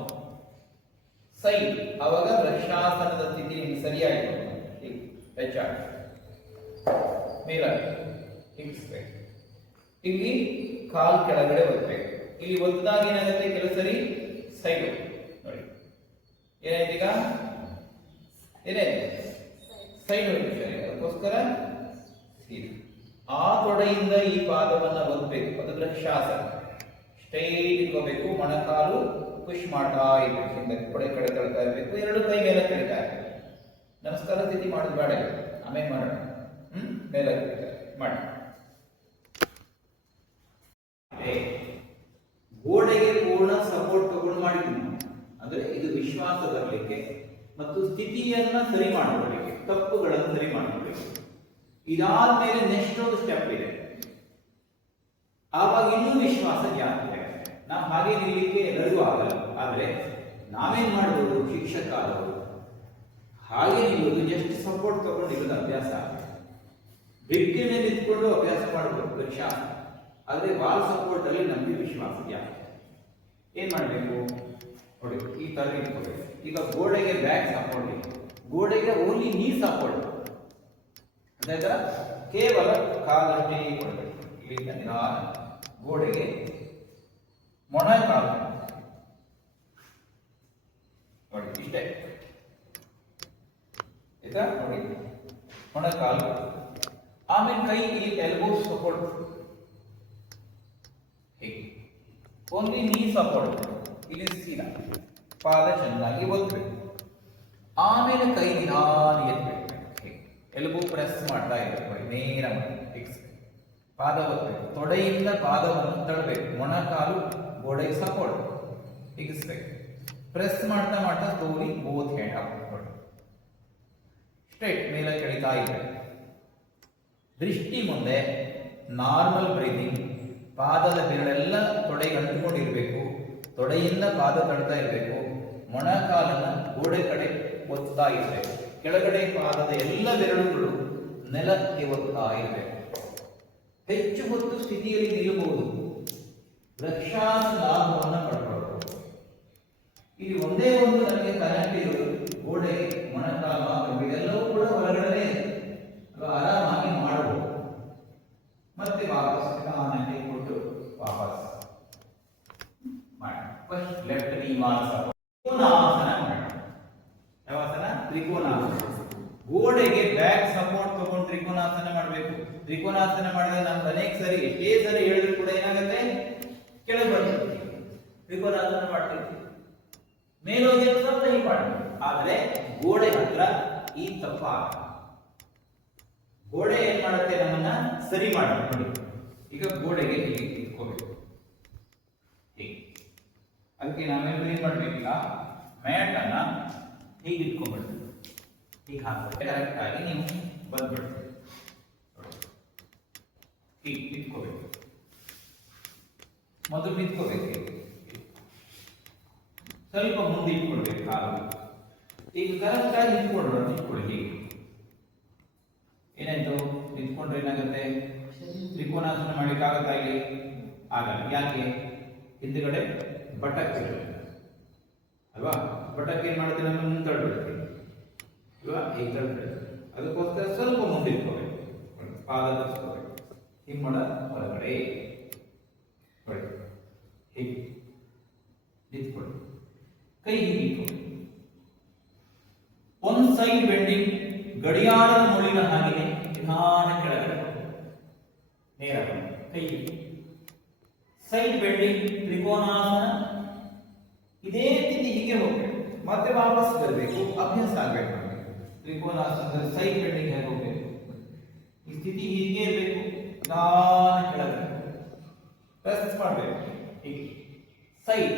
ಸೈಡ್. ಅವಾಗ ವೃಕ್ಷಾಸನದ ಸ್ಥಿತಿ ಸರಿಯಾಗಿ ಹೆಚ್ಚಾಗಿ ಮೇಲ ಹಿಗ್ಸ್ಬೇಕು. ಇಲ್ಲಿ ಕಾಲು ಕೆಳಗಡೆ ಒತ್ತಬೇಕು. ಇಲ್ಲಿ ಒತ್ತದಾಗ ಏನಾಗುತ್ತೆ, ಕೆಲವು ಸರಿ ಸೈಡ್ ನೋಡಿ ಏನಾಯ್ತು, ಈಗ ಏನಾಯ್ತು ಸೈಡ್ ಹೋಯ್ತು. ಸರಿ, ಅದಕ್ಕೋಸ್ಕರ ಆ ತೊಡೆಯಿಂದ ಈ ಪಾದವನ್ನ ಒತ್ತಬೇಕು, ಅದು ವೃಕ್ಷಾಸನ. ಸ್ಟ್ರೈಟ್ ಇಟ್ಕೋಬೇಕು, ಮೊಣಕಾಲು ಪುಷ್ ಮಾಡ್ತಾ ಇರ್ಬೇಕು, ಹಿಂದೆ ಕೊಡೆ ಕಡೆ ತಳ್ತಾ ಇರ್ಬೇಕು, ಎರಡು ಕೈ ಮೇಲೆ ಕಳಿತಾ ಇರ್ಬೇಕು. ನಮಸ್ಕಾರ ಸ್ಥಿತಿ ಮಾಡೋದು ಬೇಡ, ಆಮೇಲೆ ಮಾಡೋಣ. ಮೇಲೆ ಮಾಡಿ. ಗೋಡೆಗೆ ಪೂರ್ಣ ಸಪೋರ್ಟ್ ತಗೊಂಡು ಮಾಡಿದ್ವಿ ಅಂದ್ರೆ ಇದು ವಿಶ್ವಾಸ ಬರಲಿಕ್ಕೆ ಮತ್ತು ಸ್ಥಿತಿಯನ್ನ ಸರಿ ಮಾಡಿಕೊಳ್ಳಿಕ್ಕೆ, ತಪ್ಪುಗಳನ್ನು ಸರಿ ಮಾಡಿಕೊಳ್ಳಿಕ್ಕೆ. ಇದಾದ್ಮೇಲೆ ನೆಕ್ಸ್ಟ್ ಒಂದು ಸ್ಟೆಪ್ ಇದೆ, ಆವಾಗ ಇನ್ನೂ ವಿಶ್ವಾಸ ಜಾಸ್ತಿ ಆಗುತ್ತೆ. ನಾವು ಹಾಗೆ ನಿಲ್ಲಲಿಕ್ಕೆ ಎಲ್ಲರಿಗೂ ಆಗಲ್ಲ. ಆದ್ರೆ ನಾವೇನ್ ಮಾಡಬಹುದು, ಶಿಕ್ಷಕ ಆದವರು ಹಾಗೆ ನಿಲ್ಲುವುದು, ಜಸ್ಟ್ ಸಪೋರ್ಟ್ ತಗೊಂಡು ಇರೋದು ಅಭ್ಯಾಸ. ಭಿತ್ತಿಯ ಮೇಲೆ ನಿಂತ್ಕೊಂಡು ಅಭ್ಯಾಸ ಮಾಡಬಹುದು ವಿಶ್ವಾಸ. ಆದ್ರೆ ವಾಲ್ ಸಪೋರ್ಟ್ ಅಲ್ಲಿ ನಮಗೆ ವಿಶ್ವಾಸ ಜಾಸ್ತಿ. ಏನ್ ಮಾಡಬೇಕು ನೋಡಿ, ಈ ತರ ನಿಂತ್ಕೋಬೇಕು. ಈಗ ಗೋಡೆಗೆ ಬ್ಯಾಕ್ ಸಪೋರ್ಟ್ ಇದೆ, ಗೋಡೆಗೆ ಓನ್ಲಿ ನೀ ಸಪೋರ್ಟ್, ಅದಾಯ್ತಾ, ಕೇವಲ ಕಾಲಷ್ಟೇ ಕೊಡಬೇಕು. ಇಲ್ಲಿಂದ ನಿಧಾನ ಗೋಡೆಗೆ ಮೊಣಕಾಲು ನೋಡಿ, ಇಷ್ಟೇ ಆಯ್ತಾ. ನೋಡಿ ಮೊಣಕಾಲು, ಆಮೇಲೆ ಕೈ ಇಲ್ಲಿ ಎಲ್ಬೋ ಸಪೋರ್ಟ್, ಹೀಗೆ ಓನ್ಲಿ ನೀ ಸಪೋರ್ಟ್. ಇಲ್ಲಿ ಸೀದಾ ಪಾದ ಚೆನ್ನಾಗಿ ಒತ್ತಬೇಕು, ಆಮೇಲೆ ಕೈ ನಿಧಾನ ಎತ್ತಬೇಕು. ಎಲ್ಬೋ ಪ್ರೆಸ್ ಮಾಡ್ತಾ ಇರಬೇಕು, ನೇರ ಫಿಕ್ಸ್, ಪಾದ ಒತ್ತಬೇಕು, ತೊಡೆಯಿಂದ ಪಾದವನ್ನು ತಳ್ಳಬೇಕು, ಮೊಣಕಾಲು ಗೋಡೆಗೆ ಸಪೋರ್ಟ್ ಹಿಗಿಸ್ಬೇಕು. ಪ್ರೆಸ್ ಮಾಡ್ತಾ ಮಾಡ್ತಾ ತೋರಿ ಬೋತ್ ಹ್ಯಾಂಡ್ ಅಪ್ ಸ್ಟ್ರೈಟ್ ಮೇಲೆ ಕೆಳಿತಾ ಇರಬೇಕು. ದೃಷ್ಟಿ ಮುಂದೆ ನಾರ್ಮಲ್ ಬ್ರೀದಿಂಗ್, ಪಾದದ ಬೆರಳೆಲ್ಲ ತೊಡೆಗೆ ಅಂಟಿಕೊಂಡಿರ್ಬೇಕು, ತೊಡೆಯಿಂದ ಪಾದ ತಳ್ತಾ ಇರಬೇಕು, ಮೊಣಕಾಲನ್ನ ಗೋಡೆ ಕಡೆ ಒತ್ತಾ ಇರಬೇಕು, ಕೆಳಗಡೆ ಪಾದದ ಎಲ್ಲ ಬೆರಳುಗಳು ನೆಲಕ್ಕೆ ಒತ್ತಾ ಇರಬೇಕು. ಹೆಚ್ಚು ಹೊತ್ತು ಸ್ಥಿತಿಯಲ್ಲಿ ನಿಲ್ಲಬಹುದು, ವೃಕ್ಷಾಸನ ಲಾಭವನ್ನು ಪಡ್ಕೊಳ್ಬಹುದು. ಇಲ್ಲಿ ಒಂದೇ ಒಂದು ನಮಗೆ ಕನೆಕ್ಟ್ ಇರೋದು ಗೋಡೆಗೆ ಮೊಣಕಾಲ ಮಾತ್ರ, ಇದೆಲ್ಲವೂ ಕೂಡ ಹೊರಗಡೆ ಆರಾಮಾಗಿ ಮಾಡಬಹುದು. ಮತ್ತೆ ವಾಪಸ್ ನಿಧಾನಕ್ಕೆ ಕೊಟ್ಟು ವಾಪಸ್ ಫಸ್ಟ್ ಲೆಫ್ಟ್ ನೀ ವಾಲ್ಸ್ ತ್ರಿಕೋನಾಸನ ಮಾಡಿ. ಯಾವ ಆಸನ? ತ್ರಿಕೋನಾಸನ. ಗೋಡೆಗೆ ಬ್ಯಾಕ್ ಸಪೋರ್ಟ್ ತಗೊಂಡು ತ್ರಿಕೋನಾಸನ ಮಾಡಬೇಕು. ತ್ರಿಕೋನಾಸನ ಮಾಡಿದ್ರೆ ನಮ್ಗೆ ಅನೇಕ ಸರಿ ಎಷ್ಟೇ ಸರಿ ಹೇಳಿದ್ರು ಕೂಡ ಏನಾಗುತ್ತೆ, ಕೆಳಗೆ ಬರ್ತದೆ. ತ್ರಿಕೋನಾಸನ ಮಾಡ್ತೀವಿ, ಮೇಲೋಗಿ ಸ್ವಲ್ಪ ಹೀಗೆ ಮಾಡಬೇಕು. ಆದ್ರೆ ಗೋಡೆ ಹತ್ರ ಈ ತಪ್ಪ ಗೋಡೆ ಏನ್ ಮಾಡುತ್ತೆ, ನಮ್ಮನ್ನ ಸರಿ ಮಾಡಬೇಕು. ನೋಡಿ ಈಗ ಗೋಡೆಗೆ ಹೀಗೆ ಇಟ್ಕೋಬೇಕು. ಅದಕ್ಕೆ ನಾವೇನು ಏನ್ ಮಾಡ್ಬೇಕೀಗ, ಮ್ಯಾಟ್ ಅನ್ನ ಹೀಗೆ ಇಟ್ಕೊಂಡ್ಬಿಡ್ತೀವಿ. ಹೀಗೆ ಹಾಕ್ಬೇಕು, ಕರೆಕ್ಟ್ ಆಗಿ ನೀವು ಬಂದ್ಬಿಡ್ತೀವಿ. ಹೀಗೆ ಇಟ್ಕೋಬೇಕು. ಮೊದಲು ನಿಂತ್ಕೋಬೇಕು, ಸ್ವಲ್ಪ ಮುಂದೆ ಇಟ್ಕೊಳ್ಬೇಕು ಕಾಲು. ಈಗ ಕರೆಕ್ಟ್ ಆಗಿ ನಿಂತ್ಕೊಳ್ಳಿ. ಹೀಗೆ ಏನಾಯ್ತು, ನಿಂತ್ಕೊಂಡ್ರೆ ಏನಾಗುತ್ತೆ, ತ್ರಿಕೋನಾಸನ ಮಾಡ್ಲಿಕ್ಕಾಗತ್ತಾ ಇಲ್ಲಿ? ಆಗಲ್ಲ. ಯಾಕೆ? ಹಿಂದ್ಗಡೆ ಬಟಕ್ ಅಲ್ವಾ? ಬಟಕ್ ಏನ್ ಮಾಡುತ್ತೆ, ನಮ್ಮ ಮುಂದೆ ತಳ್ಬಿಡ್ತೀವಿ ಅಲ್ವಾ? ಈಗ ತಳ್ಬಿಡ್ತೀವಿ. ಅದಕ್ಕೋಸ್ಕರ ಸ್ವಲ್ಪ ಮುಂದೆ ಇಟ್ಕೋಬೇಕು, ಪಾದ ತರಿಸ್ಕೋಬೇಕು. ಹಿಂಗ್ ಮಾಡ ಹೊರಗಡೆ ಹೀಗೆ ನಿಂತ್ಕೊಳ್ಳಿ. ಕೈ ಹೀಗೆ ಇಟ್ಕೊಳ್ಳಿ. ಒಂದ್ ಸೈಡ್ ಬೆಂಡಿಂಗ್, ಗಡಿಯಾರದ ಮುಳ್ಳಿನ ಹಾಗೆ ನಿಧಾನ ಕೆಳಗಡೆ ನೇರ ಕೈ ಸೈಡ್ ಬೆಂಡಿಂಗ್, ತ್ರಿಕೋನಾಸನ. ಇದೇ ರೀತಿ ಹೀಗೆ ಹೋಗ್ಬೇಕು, ಮತ್ತೆ ವಾಪಸ್ ಬರಬೇಕು. ಅಭ್ಯಾಸ ಆಗ್ಬೇಕು ನಮಗೆ. ತ್ರಿಕೋನಾಸನದಲ್ಲಿ ಸೈಡ್ ಬೆಂಡಿಂಗ್ ಹೇಗೆ ಹೋಗ್ಬೇಕು, ಈ ಸ್ಥಿತಿ ಹೀಗೆ ಇರಬೇಕು. ನಿಧಾನ ಕೆಳಗಡೆ ಪ್ರೆಸ್ ಮಾಡಬೇಕು. ಹೀಗೆ ಸೈಡ್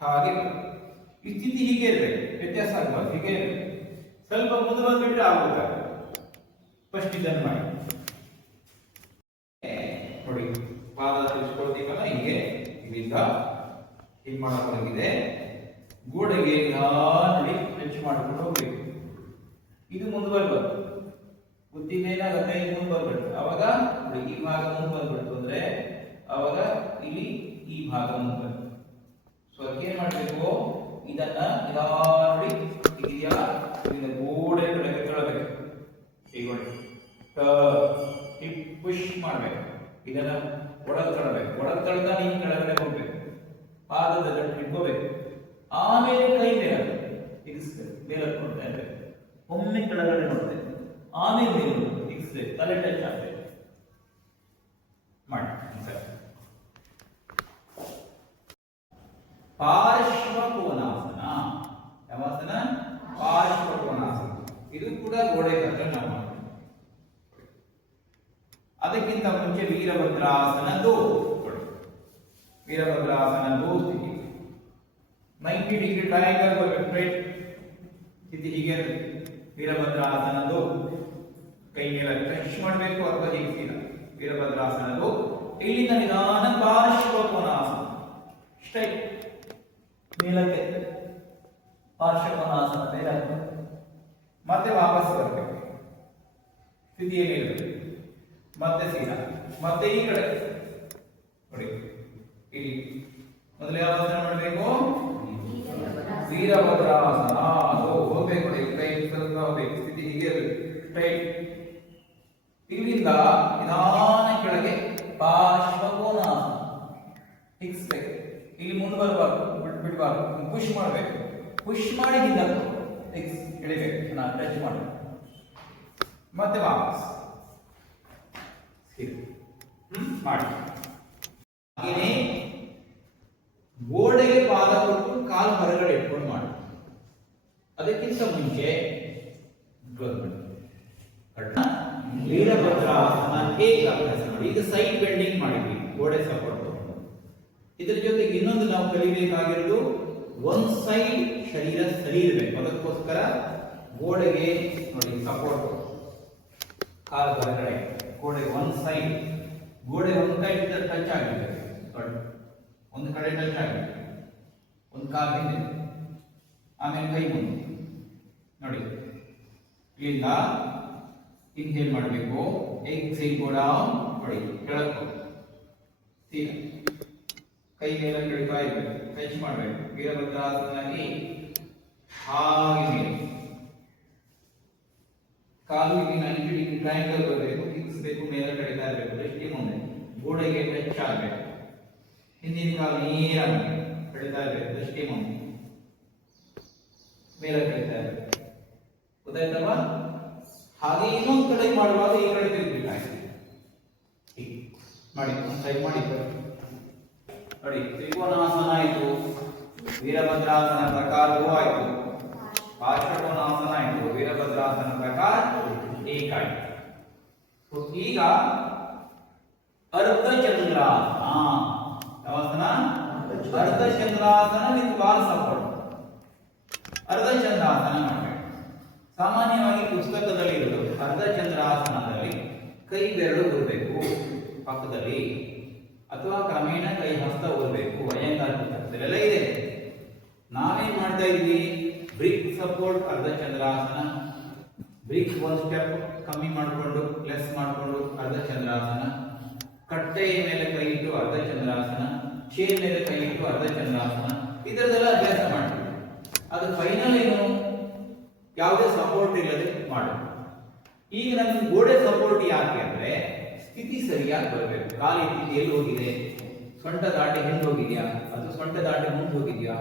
ಹಾಗೆ ಈ ಸ್ಥಿತಿ ಹೀಗೆ ಇರಬೇಕು, ವ್ಯತ್ಯಾಸ ಆಗಬಾರ್ದು. ಹೀಗೆ ಸ್ವಲ್ಪ ಮುಂದೆ ಬಂದ್ಬಿಟ್ರೆ ಆಗುತ್ತೆ. ಫಸ್ಟ್ ಇದನ್ನು ಮಾಡಿ ನೋಡಿ. ಪಾದ ತಿರ್ಸ್ಕೊಳ್ತೀವಲ್ಲ ಹೀಗೆ, ಇಲ್ಲಿಂದ ಹೀಗೆ ಮಾಡಬಹುದಾಗಿದೆ. ಗೋಡೆಗೆ ನೋಡಿ ಟಚ್ ಮಾಡ್ಕೊಂಡು ಹೋಗ್ಬೇಕು. ಇದು ಮುಂದೆ ಬರ್ಬಾರ್ದು. ಬುದ್ಧಿಗೆ ಏನಾಗುತ್ತೆ, ಇದು ಮುಂದೆ ಬರ್ಬಿಟ್ಟು ಅವಾಗ ಈ ಭಾಗ ಮುಂದೆ ಬಂದ್ಬಿಡ್ತು ಅಂದ್ರೆ ಅವಾಗ ಇಲ್ಲಿ ಈ ಭಾಗ ಮುಂದೆ ಬರ್ತದೆ. ಸೊ ಅದಕ್ಕೆ ಏನ್ ಮಾಡ್ಬೇಕು, ಇದನ್ನ ನೋಡಿ ಇದೆಯಾ, ಇದನ್ನ ಗೋಡೆ ಕಡೆಗೆ ತಳ್ಳಬೇಕು. ಈಗ ಪುಷ್ ಮಾಡ್ಬೇಕು. ಇದನ್ನ ಒಳಗೆ ತಳ್ಳಬೇಕು. ಒಳಗೆ ತಳ್ತಾ ನೀವು ಕೆಳಗಡೆ ಹೋಗ್ಬೇಕು. ಪಾದದ ಗಂಟು ಇಟ್ಕೋಬೇಕು. ಆಮೇಲೆ ಕೈ ಮೇಲೆ ಇರಿಸ್ಬೇಕು. ಮೇಲೆ ಹತ್ಕೊಳ್ತಾ ಇರ್ಬೇಕು. ಒಮ್ಮೆ ಕೆಳಗಡೆ ನೋಡ್ಬೇಕು, ಆಮೇಲೆ ನೀವು ಇರಿಸ್ಬೇಕು. ತಲೆ ಟಚ್ ಆಗ್ಬೇಕು. ಮಾಡಿ ಸರ್. ಪಾರ್ಶ್ವ ಕೋನಾಸನ. ಯಾವಾಸನ? ಪಾರ್ಶ್ವ ಕೋನಾಸನ. ಇದು ಕೂಡ ಗೋಡೆ ಹತ್ರ ನಾವು ಮಾಡ್ತೀವಿ. ಅದಕ್ಕಿಂತ ಮುಂಚೆ ವೀರಭದ್ರಾಸನ ದೋ. ವೀರಭದ್ರಾಸನ ದೋ ಸ್ಥಿತಿ 90 ಡಿಗ್ರಿ ಟ್ರಯಾಂಗಲ್ ಬರಬೇಕು. ಸ್ಥಿತಿ ಹೀಗೆ ವೀರಭದ್ರಾಸನ ದೋ. ಕೈ ಮೇಲೆ ಟಚ್ ಮಾಡಬೇಕು ಅಥವಾ ಹೀಗೆ ಸೀದಾ ವೀರಭದ್ರಾಸನ ದೋ. ಇಲ್ಲಿಂದ ನಿಧಾನ ಪಾರ್ಶ್ವ ಕೋನಾಸನ, ಸ್ಟ್ರೈಟ್ ಮೇಲಕ್ಕೆ ಪಾರ್ಶ್ವ ಕೋನಾಸನ ಮೇಲೆ ಮತ್ತೆ ವಾಪಸ್ ಬರಬೇಕು. ಸ್ಥಿತಿಯಲ್ಲಿ ಇರಬೇಕು. ಮತ್ತೆ ಸೀದಾ, ಮತ್ತೆ ಈ ಕಡೆ ನೋಡಿ. ಇಲ್ಲಿ ಮೊದಲು ಯಾವ ಆಸನ ಮಾಡಬೇಕು? ವೀರಭದ್ರಾಸನ. ಹೋಗ್ಬೇಕು ನೋಡಿ, ಕೈ ಸ್ವಲ್ಪ ಹೋಗ್ಬೇಕು. ಸ್ಥಿತಿ ಹೀಗೆ ಇರಬೇಕು, ಸ್ಟ್ರೈಟ್. ಇಲ್ಲಿಂದ ನಿಧಾನ ಕೆಳಗೆ ಪಾರ್ಶ್ವ ಕೋನಾಸನ ಹಿಗ್ಸ್ಬೇಕು. ಇಲ್ಲಿ ಮುಂದೆ ಬರಬಾರ್ದು, ಬಿಡಬಾರ್ದು. ಪುಷ್ ಮಾಡಬೇಕು. ಪುಷ್ ಮಾಡಿ ಹಿಂದೆ ಇಳಿಬೇಕು. ನಾನು ಟಚ್ ಮಾಡಬೇಕು. ಮತ್ತೆ ವಾಪಸ್ ಮಾಡಿ. ಹಾಗೆಯೇ ಗೋಡೆಗೆ ಪಾದ ಕೊಟ್ಟು ಕಾಲು ಹೊರಗಡೆ ಇಟ್ಕೊಂಡು ಮಾಡಿ. ಅದಕ್ಕಿಂತ ಮುಂಚೆ ವೀರಭದ್ರಾಸನ ಹೇಗೆ ಅಭ್ಯಾಸ ಮಾಡಿ. ಈಗ ಸೈಡ್ ಬೆಂಡಿಂಗ್ ಮಾಡಿದ್ವಿ, ಗೋಡೆ ಸಪೋರ್ಟ್ ತಗೊಂಡು. ಇದರ ಜೊತೆಗೆ ಇನ್ನೊಂದು ನಾವು ಕಲಿಬೇಕಾಗಿರೋದು, ಒಂದ್ ಸೈಡ್ ಶರೀರ ಸರಿ ಇರಬೇಕು. ಅದಕ್ಕೋಸ್ಕರ ಗೋಡೆಗೆ ನೋಡಿ ಸಪೋರ್ಟ್, ಕಾಲು ಹೊರಗಡೆ, ಗೋಡೆ ಒಂದ್ ಸೈಡ್, ಗೋಡೆ ಒಂದ್ ಸೈಡ್ ಟಚ್ ಆಗಿದೆ. ಒಂದು ಕಡೆ ಟಚ್ ಆಗಿದೆ, ಒಂದು ಕಾಲು ಹಿಂದೆ, ಆಮೇಲೆ ಕೈ ಮುಂದೆ ನೋಡಿ. ಇಲ್ಲಿಂದ ಹಿಂಗೆ ಮಾಡಬೇಕು. ಎಕ್ಸೈಲ್ ಗೋ ಡೌನ್ ನೋಡಿ, ಕೆಳಕ್ಕೆ ಸೀದಾ ಕೈ ಮೇಲೆ ಕೆಳಗೆ ಇರಬೇಕು. ಟಚ್ ಮಾಡಬೇಕು. ವೀರಭದ್ರಾಸನಾಗಿ ಹಾಗೆ ಮೇಲೆ ಕಾಲು ಇಲ್ಲಿ 90 ಡಿಗ್ರಿ ಟ್ರಯಾಂಗಲ್ ಬರಬೇಕು. ಹಿಗ್ಸ್ಬೇಕು, ಮೇಲೆ ಕಡಿತಾ ಇರಬೇಕು. ದೃಷ್ಟಿ ಮುಂದೆ ಗೋಡೆಗೆ ಟಚ್ ಆಗಬೇಕು. ಹಿಂದಿನ ಕಾಲು ನೇರ ಎಳಿತಾ ಇರಬೇಕು, ದೃಷ್ಟಿ ಮುಂದೆ ಮೇಲೆ ಎಳಿತಾ ಇರಬೇಕು. ಗೊತ್ತಾಯ್ತಲ್ವಾ? ಹಾಗೆ ಇನ್ನೊಂದು ಕಡೆ ಮಾಡುವಾಗ ಈ ಕಡೆ ತಿರುಗಬೇಕಾಗಿದೆ. ಮಾಡಿ ಸೈಡ್ ಮಾಡಿ ನೋಡಿ. ತ್ರಿಕೋನಾಸನ ಆಯಿತು, ವೀರಭದ್ರಾಸನ ಪ್ರಕಾರವೂ ಆಯಿತು, ಪಾರ್ಶ್ವಕೋನಾಸನ ಆಯಿತು, ವೀರಭದ್ರಾಸನ ಪ್ರಕಾರ ಹೀಗಾಯಿತು. ಈಗ ಅರ್ಧಚಂದ್ರಾಸನ. ಯಾವಾಸನ? ಅರ್ಧಚಂದ್ರಾಸನ ವಿತ್ ವಾಲ್ ಸಪೋರ್ಟ್. ಅರ್ಧಚಂದ್ರಾಸನ ಮಾಡಬೇಕು. ಸಾಮಾನ್ಯವಾಗಿ ಪುಸ್ತಕದಲ್ಲಿ ಇರೋದು ಅರ್ಧಚಂದ್ರಾಸನದಲ್ಲಿ ಕೈ ಬೆರಳು ಊರಬೇಕು ಪಕ್ಕದಲ್ಲಿ, ಅಥವಾ ಕ್ರಮೇಣ ಕೈ ಹಸ್ತ ಊರಬೇಕು. ಅಯ್ಯಂಗಾರ್ ಪುಸ್ತಕದಲ್ಲೆಲ್ಲ ಇದೆ. ನಾವೇನ್ ಮಾಡ್ತಾ ಇದ್ವಿ? ಬ್ರಿಕ್ ಸಪೋರ್ಟ್ ಅರ್ಧಚಂದ್ರಾಸನ, ಬ್ರಿಕ್ ಒಂದು ಸ್ಟೆಪ್ ಕಮ್ಮಿ ಮಾಡಿಕೊಂಡು ಲೆಸ್ ಮಾಡಿಕೊಂಡು ಅರ್ಧಚಂದ್ರಾಸನ, ಕಟ್ಟೆಯ ಮೇಲೆ ಕೈ ಇಟ್ಟು ಅರ್ಧಚಂದ್ರಾಸನ, ಚೇರ್ ಮೇಲೆ ಕೈ ಇಟ್ಟು ಅರ್ಧಚಂದ್ರಾಸನ, ಇದರದೆಲ್ಲ ಅಭ್ಯಾಸ ಮಾಡ್ತೀವಿ. ಅದು ಫೈನಲ್ ಏನು? ಯಾವುದೇ ಸಪೋರ್ಟ್ ಇಲ್ಲದೆ ಮಾಡು. ಈಗ ನಮ್ಗೆ ಗೋಡೆ ಸಪೋರ್ಟ್ ಯಾಕೆ ಅಂದ್ರೆ ಸ್ಥಿತಿ ಸರಿಯಾಗಿ ಬರಬೇಕು. ಕಾಲು ಸ್ಥಿತಿ ಎಲ್ಲಿ ಹೋಗಿದೆ, ಸೊಂಟ ದಾಟಿ ಹಿಂದೆ ಹೋಗಿದ್ಯಾ, ಅದು ಸೊಂಟ ದಾಟಿ ಮುಂದೆ ಹೋಗಿದ್ಯಾ,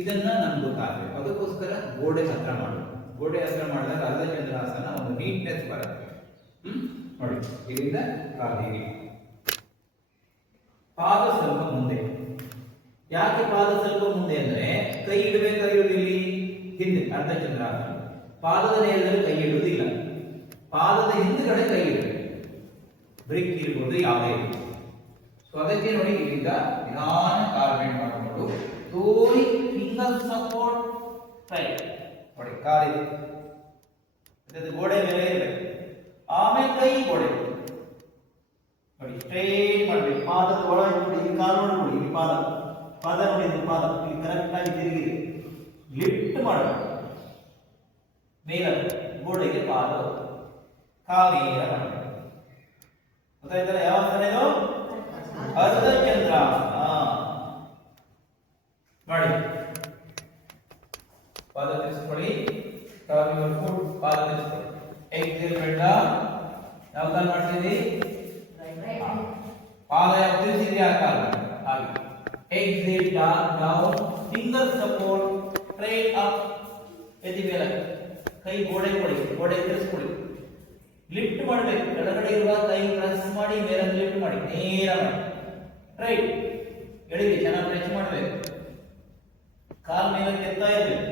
ಇದನ್ನ ನಮ್ಗೆ ಗೊತ್ತಾಗಬೇಕು. ಅದಕ್ಕೋಸ್ಕರ ಗೋಡೆ ಹತ್ರ ಮಾಡು. ಗೋಡೆ ಹತ್ರ ಮಾಡಿದಾಗ ಅರ್ಧಚಂದ್ರಾಸನ ಒಂದು ನೀಟ್ನೆಸ್ ಬರುತ್ತೆ. ನೋಡಿ, ಇದರಿಂದ ಕಾಲು ಹೀಗೆ, ಪಾದ ಸ್ವಲ್ಪ ಮುಂದೆ. ಯಾಕೆ ಪಾದ ಸ್ವಲ್ಪ ಮುಂದೆ ಅಂದ್ರೆ ಕೈ ಇಡಬೇಕಾಗಿರೋದು ಇಲ್ಲಿ ಹಿಂದೆ ಅರ್ಧಚಂದ್ರಾಸನ. ಪಾದದ ನೇರದಲ್ಲಿ ಕೈ ಇಡುವುದಿಲ್ಲ, ಪಾದದ ಹಿಂದ್ಗಡೆ ಕೈ ಇಡಬೇಕು. ಬ್ರಿಕ್ ಇರ್ಬೋದು, ಯಾವುದೇ ಇರ್ಬೋದು. ಸೊ ಅದಕ್ಕೆ ನೋಡಿ, ಇಲ್ಲಿಂದ ನಿಧಾನ ಕಾರ್ಮೆಂಟ್ ಮಾಡಿಕೊಂಡು ತೋರಿ ಫಿಂಗರ್ ಸಪೋರ್ಟ್ ರೈಟ್. ನೋಡಿ ಕಾಲಿದೆ, ಗೋಡೆ ಮೇಲೆ ಇರಬೇಕು. ಆಮೇಲೆ ಕೈ ಗೋಡೆ ನೋಡಿ ಸ್ಟ್ರೈಟ್ ಮಾಡಬೇಕು. ಪಾದದ ಒಳಗೆ ನೋಡಿ, ಇಲ್ಲಿ ಕಾಲು ನೋಡಿ, ಇಲ್ಲಿ ಪಾದ ನೋಡಿ, ಇದು ಪಾದ ಇಲ್ಲಿ ಕರೆಕ್ಟ್ ಆಗಿ ತಿರುಗಿ ಲಿಫ್ಟ್ ಮಾಡಬೇಕು. ಮೇಲೆ ಗೋಡೆಗೆ ಪಾದ ಕಾವೇರ ಮಾಡಬೇಕು. ಗೊತ್ತಾಯ್ತಲ್ಲ? ಯಾವ ಆಸನ ಇದು? ಅರ್ಧಚಂದ್ರಾಸನ. ಮಾಡಿ ಪಾದ ತಿರ್ಸ್ಕೊಳ್ಳಿ, ಪಾದ ತಿರ್ಸ್ಕೊಳ್ಳಿ. ಎಕ್ಸೇಲ್ ಬೇಡ. ಯಾವ ಕಾಲ ಮಾಡ್ತಿದ್ದಿ? ಪಾದ ಯಾವ ತಿರ್ಸಿದ್ರಿ ಆ ಕಾಲ ಹಾಗೆ. Exhale down, finger support straight up. ಎದಿ ಮೇಲೆ ಕೈ ಗೋಡೆ ಕೊಡಿ, ಗೋಡೆ ತಿರ್ಸ್ಕೊಳ್ಳಿ. ಲಿಫ್ಟ್ ಮಾಡಬೇಕು. ಕೆಳಗಡೆ ಇರುವ ಕೈ ಪ್ರೆಸ್ ಮಾಡಿ, ಮೇಲೆ ಲಿಫ್ಟ್ ಮಾಡಿ, ನೇರ ಮಾಡಿ. ರೈಟ್ ಎಳಿರಿ, ಚೆನ್ನಾಗಿ ಪ್ರೆಸ್ ಮಾಡಬೇಕು. ಕಾಲ್ ಮೇಲೆ ಕೆತ್ತಾ ಇರಬೇಕು.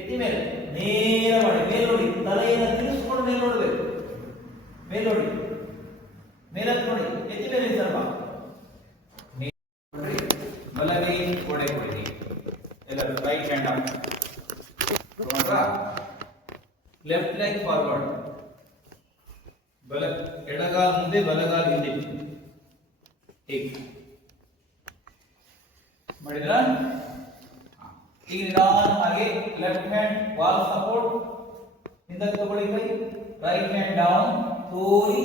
ಎತ್ತಿ ಮೇಲೆ ನೇರ ಮಾಡಿ, ಮೇಲೆ ನೋಡಿ. ತಲೆಯನ್ನು ತಿರುಗಿಸ್ಕೊಂಡು ಮೇಲೆ ನೋಡಬೇಕು. ಮೇಲೆ ನೋಡಿ, ಮೇಲೆ ನೋಡಿ, ಎತ್ತಿ ಮೇಲೆ ಸ್ವಲ್ಪ ಬಲಗೈ ಗೋಡೆ ಕೊಡಿ. ಎಲ್ಲ right hand up, left leg forward. ಎಡಗಾಲ್ ಮುಂದೆ, ಬಲಗಾಲ್ ಹಿಂದೆ. ಹೀಗೆ ಮಾಡಿದ್ರ? ಈಗ ನಿಧಾನವಾಗಿ ಲೆಫ್ಟ್ ಹ್ಯಾಂಡ್ ವಾಲ್ ಸಪೋರ್ಟ್ ಹಿಂದಕ್ಕೆ ತಗೊಳ್ಳಿ ಕೈ. ರೈಟ್ ಹ್ಯಾಂಡ್ ಡೌನ್, ತೋರಿ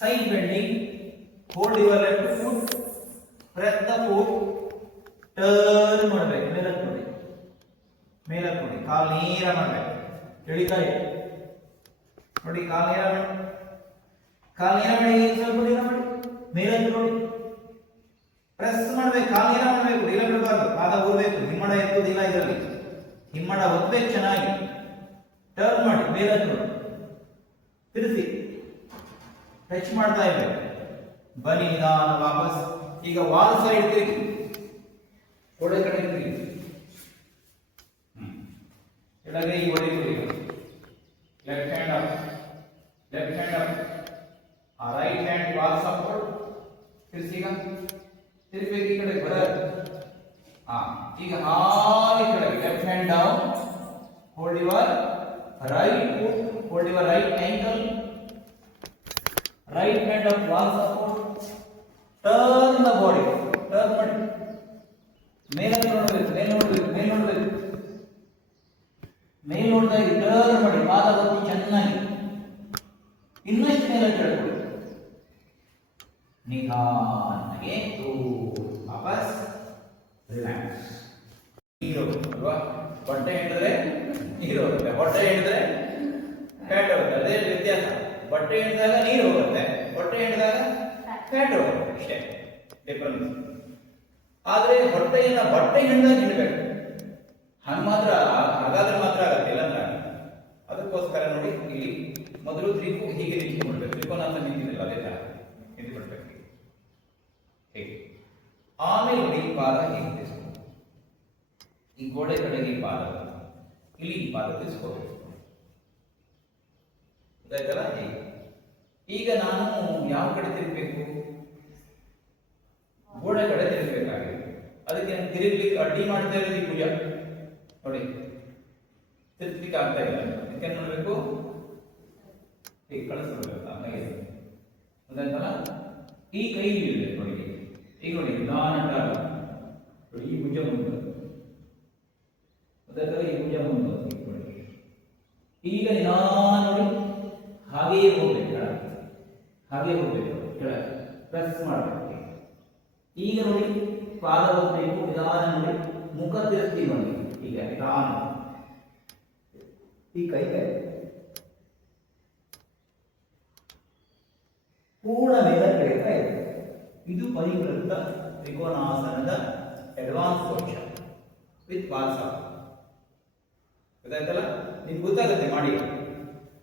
side bending. Hold your left foot, press the foot, turn ಮಾಡಬೇಕು. ಮೇಲಕ್ಕೆ ನೋಡಿ, ಮೇಲಕ್ಕೆ ನೋಡಿ, ಕಾಲು ನೇರ ಮಾಡಬೇಕು. ಎಳಿತಾ ಇದೆ ನೋಡಿ, ಕಾಲು ನೇರ ಮಾಡಿ, ಕಾಲು ನೇರ ಮಾಡಿ, ಸ್ವಲ್ಪ ನೇರ ಮಾಡಿ. ಮೇಲಕ್ಕೆ ನೋಡಿ, ಪ್ರೆಸ್ ಮಾಡಬೇಕು. ಕಾಲು ನೇರ ಮಾಡಬೇಕು, ಢೀಲ ಬಿಡಬಾರ್ದು. ಪಾದ ಊರಬೇಕು. ಹಿಮ್ಮಡ ಎತ್ತುವುದಿಲ್ಲ ಇದರಲ್ಲಿ, ಹಿಮ್ಮಡ ಒತ್ತಬೇಕು ಚೆನ್ನಾಗಿ. ಟರ್ನ್ ಮಾಡಿ, ಮೇಲಕ್ಕೆ ನೋಡಿ, ತಿರುಸಿ ಟಚ್ ಮಾಡ್ತಾ ಇರಬೇಕು. ಬನ್ನಿ ನಿಧಾನ ವಾಪಸ್. ಈಗ ವಾಲ್ ಸೈಡ್ ತಿರುಗಿ, ಗೋಡೆ ಕಡೆ ತಿರುಗಿ. ಎಡಗೈ ಗೋಡೆ ತಿರುಗಿ. Left hand up, left hand up. Right hand wall support. ತಿರ್ಸಿಗ ತಿರ್ಬೇಕು ಈ ಕಡೆ ಬರ. ಈಗ ಹಾಗೆ ಕೆಳಗೆ left hand down, hold your right foot, hold your right ankle, right hand up wall support. Turn the body, turn ಮಾಡಿ. ಮೇಲೆ ನೋಡಬೇಕು, ಮೇಲೆ ನೋಡಬೇಕು, ಮೇಲೆ ನೋಡಬೇಕು, ಮೇಲೆ ನೋಡ್ತಾ ಇರಿ. ಟರ್ನ್ ಮಾಡಿ, ಪಾದ ಒತ್ತಿ ಚೆನ್ನಾಗಿ. ಇನ್ನಷ್ಟು ಮೇಲೆ ಕೆಳಗೆ ನಿಧಾನಕ್ಕೆ ವಾಪಸ್ ರಿಲ್ಯಾಕ್ಸ್. ನೀರು ಅಲ್ವಾ? ಹೊಟ್ಟೆ ಹಿಡಿದ್ರೆ ನೀರು ಹೋಗುತ್ತೆ, ಹೊಟ್ಟೆ ಹಿಡಿದ್ರೆ ಫ್ಯಾಟ್ ಹೋಗುತ್ತೆ. ಅದೇ ವ್ಯತ್ಯಾಸ. ಹೊಟ್ಟೆ ಹಿಡಿದಾಗ ನೀರು ಹೋಗುತ್ತೆ, ಹೊಟ್ಟೆ ಹಿಡಿದಾಗ ಫ್ಯಾಟ್ ಹೋಗುತ್ತೆ. ಇಷ್ಟೇ ಡಿಫರೆನ್ಸ್. ಆದ್ರೆ ಹೊಟ್ಟೆಯನ್ನ ಬಟ್ಟೆ ಹಿಂಡಾಗಿ ಇಡಬೇಕು. ಹಂಗ ಮಾತ್ರ ಹಾಗಾದ್ರೆ ಮಾತ್ರ ಆಗತ್ತೆ, ಇಲ್ಲ ಅಂದ್ರೆ ಆಗಲ್ಲ. ಅದಕ್ಕೋಸ್ಕರ ನೋಡಿ ಇಲ್ಲಿ ಮೊದಲು ಹೀಗೆ ನಿಂತ್ಕೊಂಡ್ಬಿಡ್ಬೇಕು. ತ್ರಿಕೋನ ಅಂತ ನಿಂತಿದ್ದಿಲ್ಲ, ಅದೇ ತರ ನಿಂತ್ಬಿಡ್ಬೇಕು ಹೇಗೆ. ಆಮೇಲೆ ನೋಡಿ ಪಾದ ಹೀಗೆ ತಿರ್ಸ್ಕೊಂಡು ಈ ಗೋಡೆ ಕಡೆಗೆ ಈ ಪಾದ, ಇಲ್ಲಿ ಈ ಪಾದ ತಿರ್ಸ್ಕೋಬೇಕು. ಗೊತ್ತಾಯ್ತಲ್ಲ ಹೀಗೆ. ಈಗ ನಾನು ಯಾವ ಕಡೆ ತಿರುಗಬೇಕು? ಗೋಡೆ ಕಡೆ ತಿರುಗಬೇಕಾಗಿದೆ. ಅದಕ್ಕೆ ತಿರುಗ್ಲಿಕ್ಕೆ ಅಡ್ಡಿ ಮಾಡ್ತಾ ಇರೋದು ಈ ಭುಜ ನೋಡಿ, ತಿರುಗ್ಲಿಕ್ಕೆ ಆಗ್ತಾ ಇಲ್ಲ. ಅದಕ್ಕೆ ಏನ್ ಮಾಡ್ಬೇಕು? ಹೀಗೆ ಕಳಿಸ್ಬಿಡ್ಬೇಕು. ಆಮೇಲೆ ಗೊತ್ತಾಯ್ತಲ್ಲ, ಈ ಕೈ ಇಡಬೇಕು ನೋಡಿ. ಈಗ ನೋಡಿ ನಿಧಾನ ನೋಡಿ, ಈ ಭುಜ ಮುಂದೆ ಗೊತ್ತಾಯ್ತಲ್ಲ, ಈ ಭುಜ ಮುಂದೆ ನೋಡಿ. ಈಗ ನಿಧಾನ ನೋಡಿ ಹಾಗೆಯೇ ಹೋಗ್ಬೇಕು, ಹಾಗೆ ಹೋಗ್ಬೇಕು, ಕೆಳಗೆ ಪ್ರೆಸ್ ಮಾಡಬೇಕು. ಈಗ ನೋಡಿ ಪಾದ ಹೋಗ್ಬೇಕು, ನಿಧಾನ ನೋಡಿ ಮುಖ ತಿರುಗ್ತೀವಿ ನೋಡಿ. ಈಗ ನಿಧಾನ ಈ ಕೈ ಪೂರ್ಣ ಮೇಲೆ ಕೆಳಗೆ ಇದೆ. ಇದು ಪರಿವೃತ್ತ ತ್ರಿಕೋನಾಸನದ ಅಡ್ವಾನ್ಸ್ ವರ್ಷನ್ ವಿತ್ ಪಾಲ್ಸ. ಗೊತ್ತಾಯ್ತಲ್ಲ, ನಿಮ್ಗೆ ಗೊತ್ತಾಗುತ್ತೆ ಮಾಡಿ.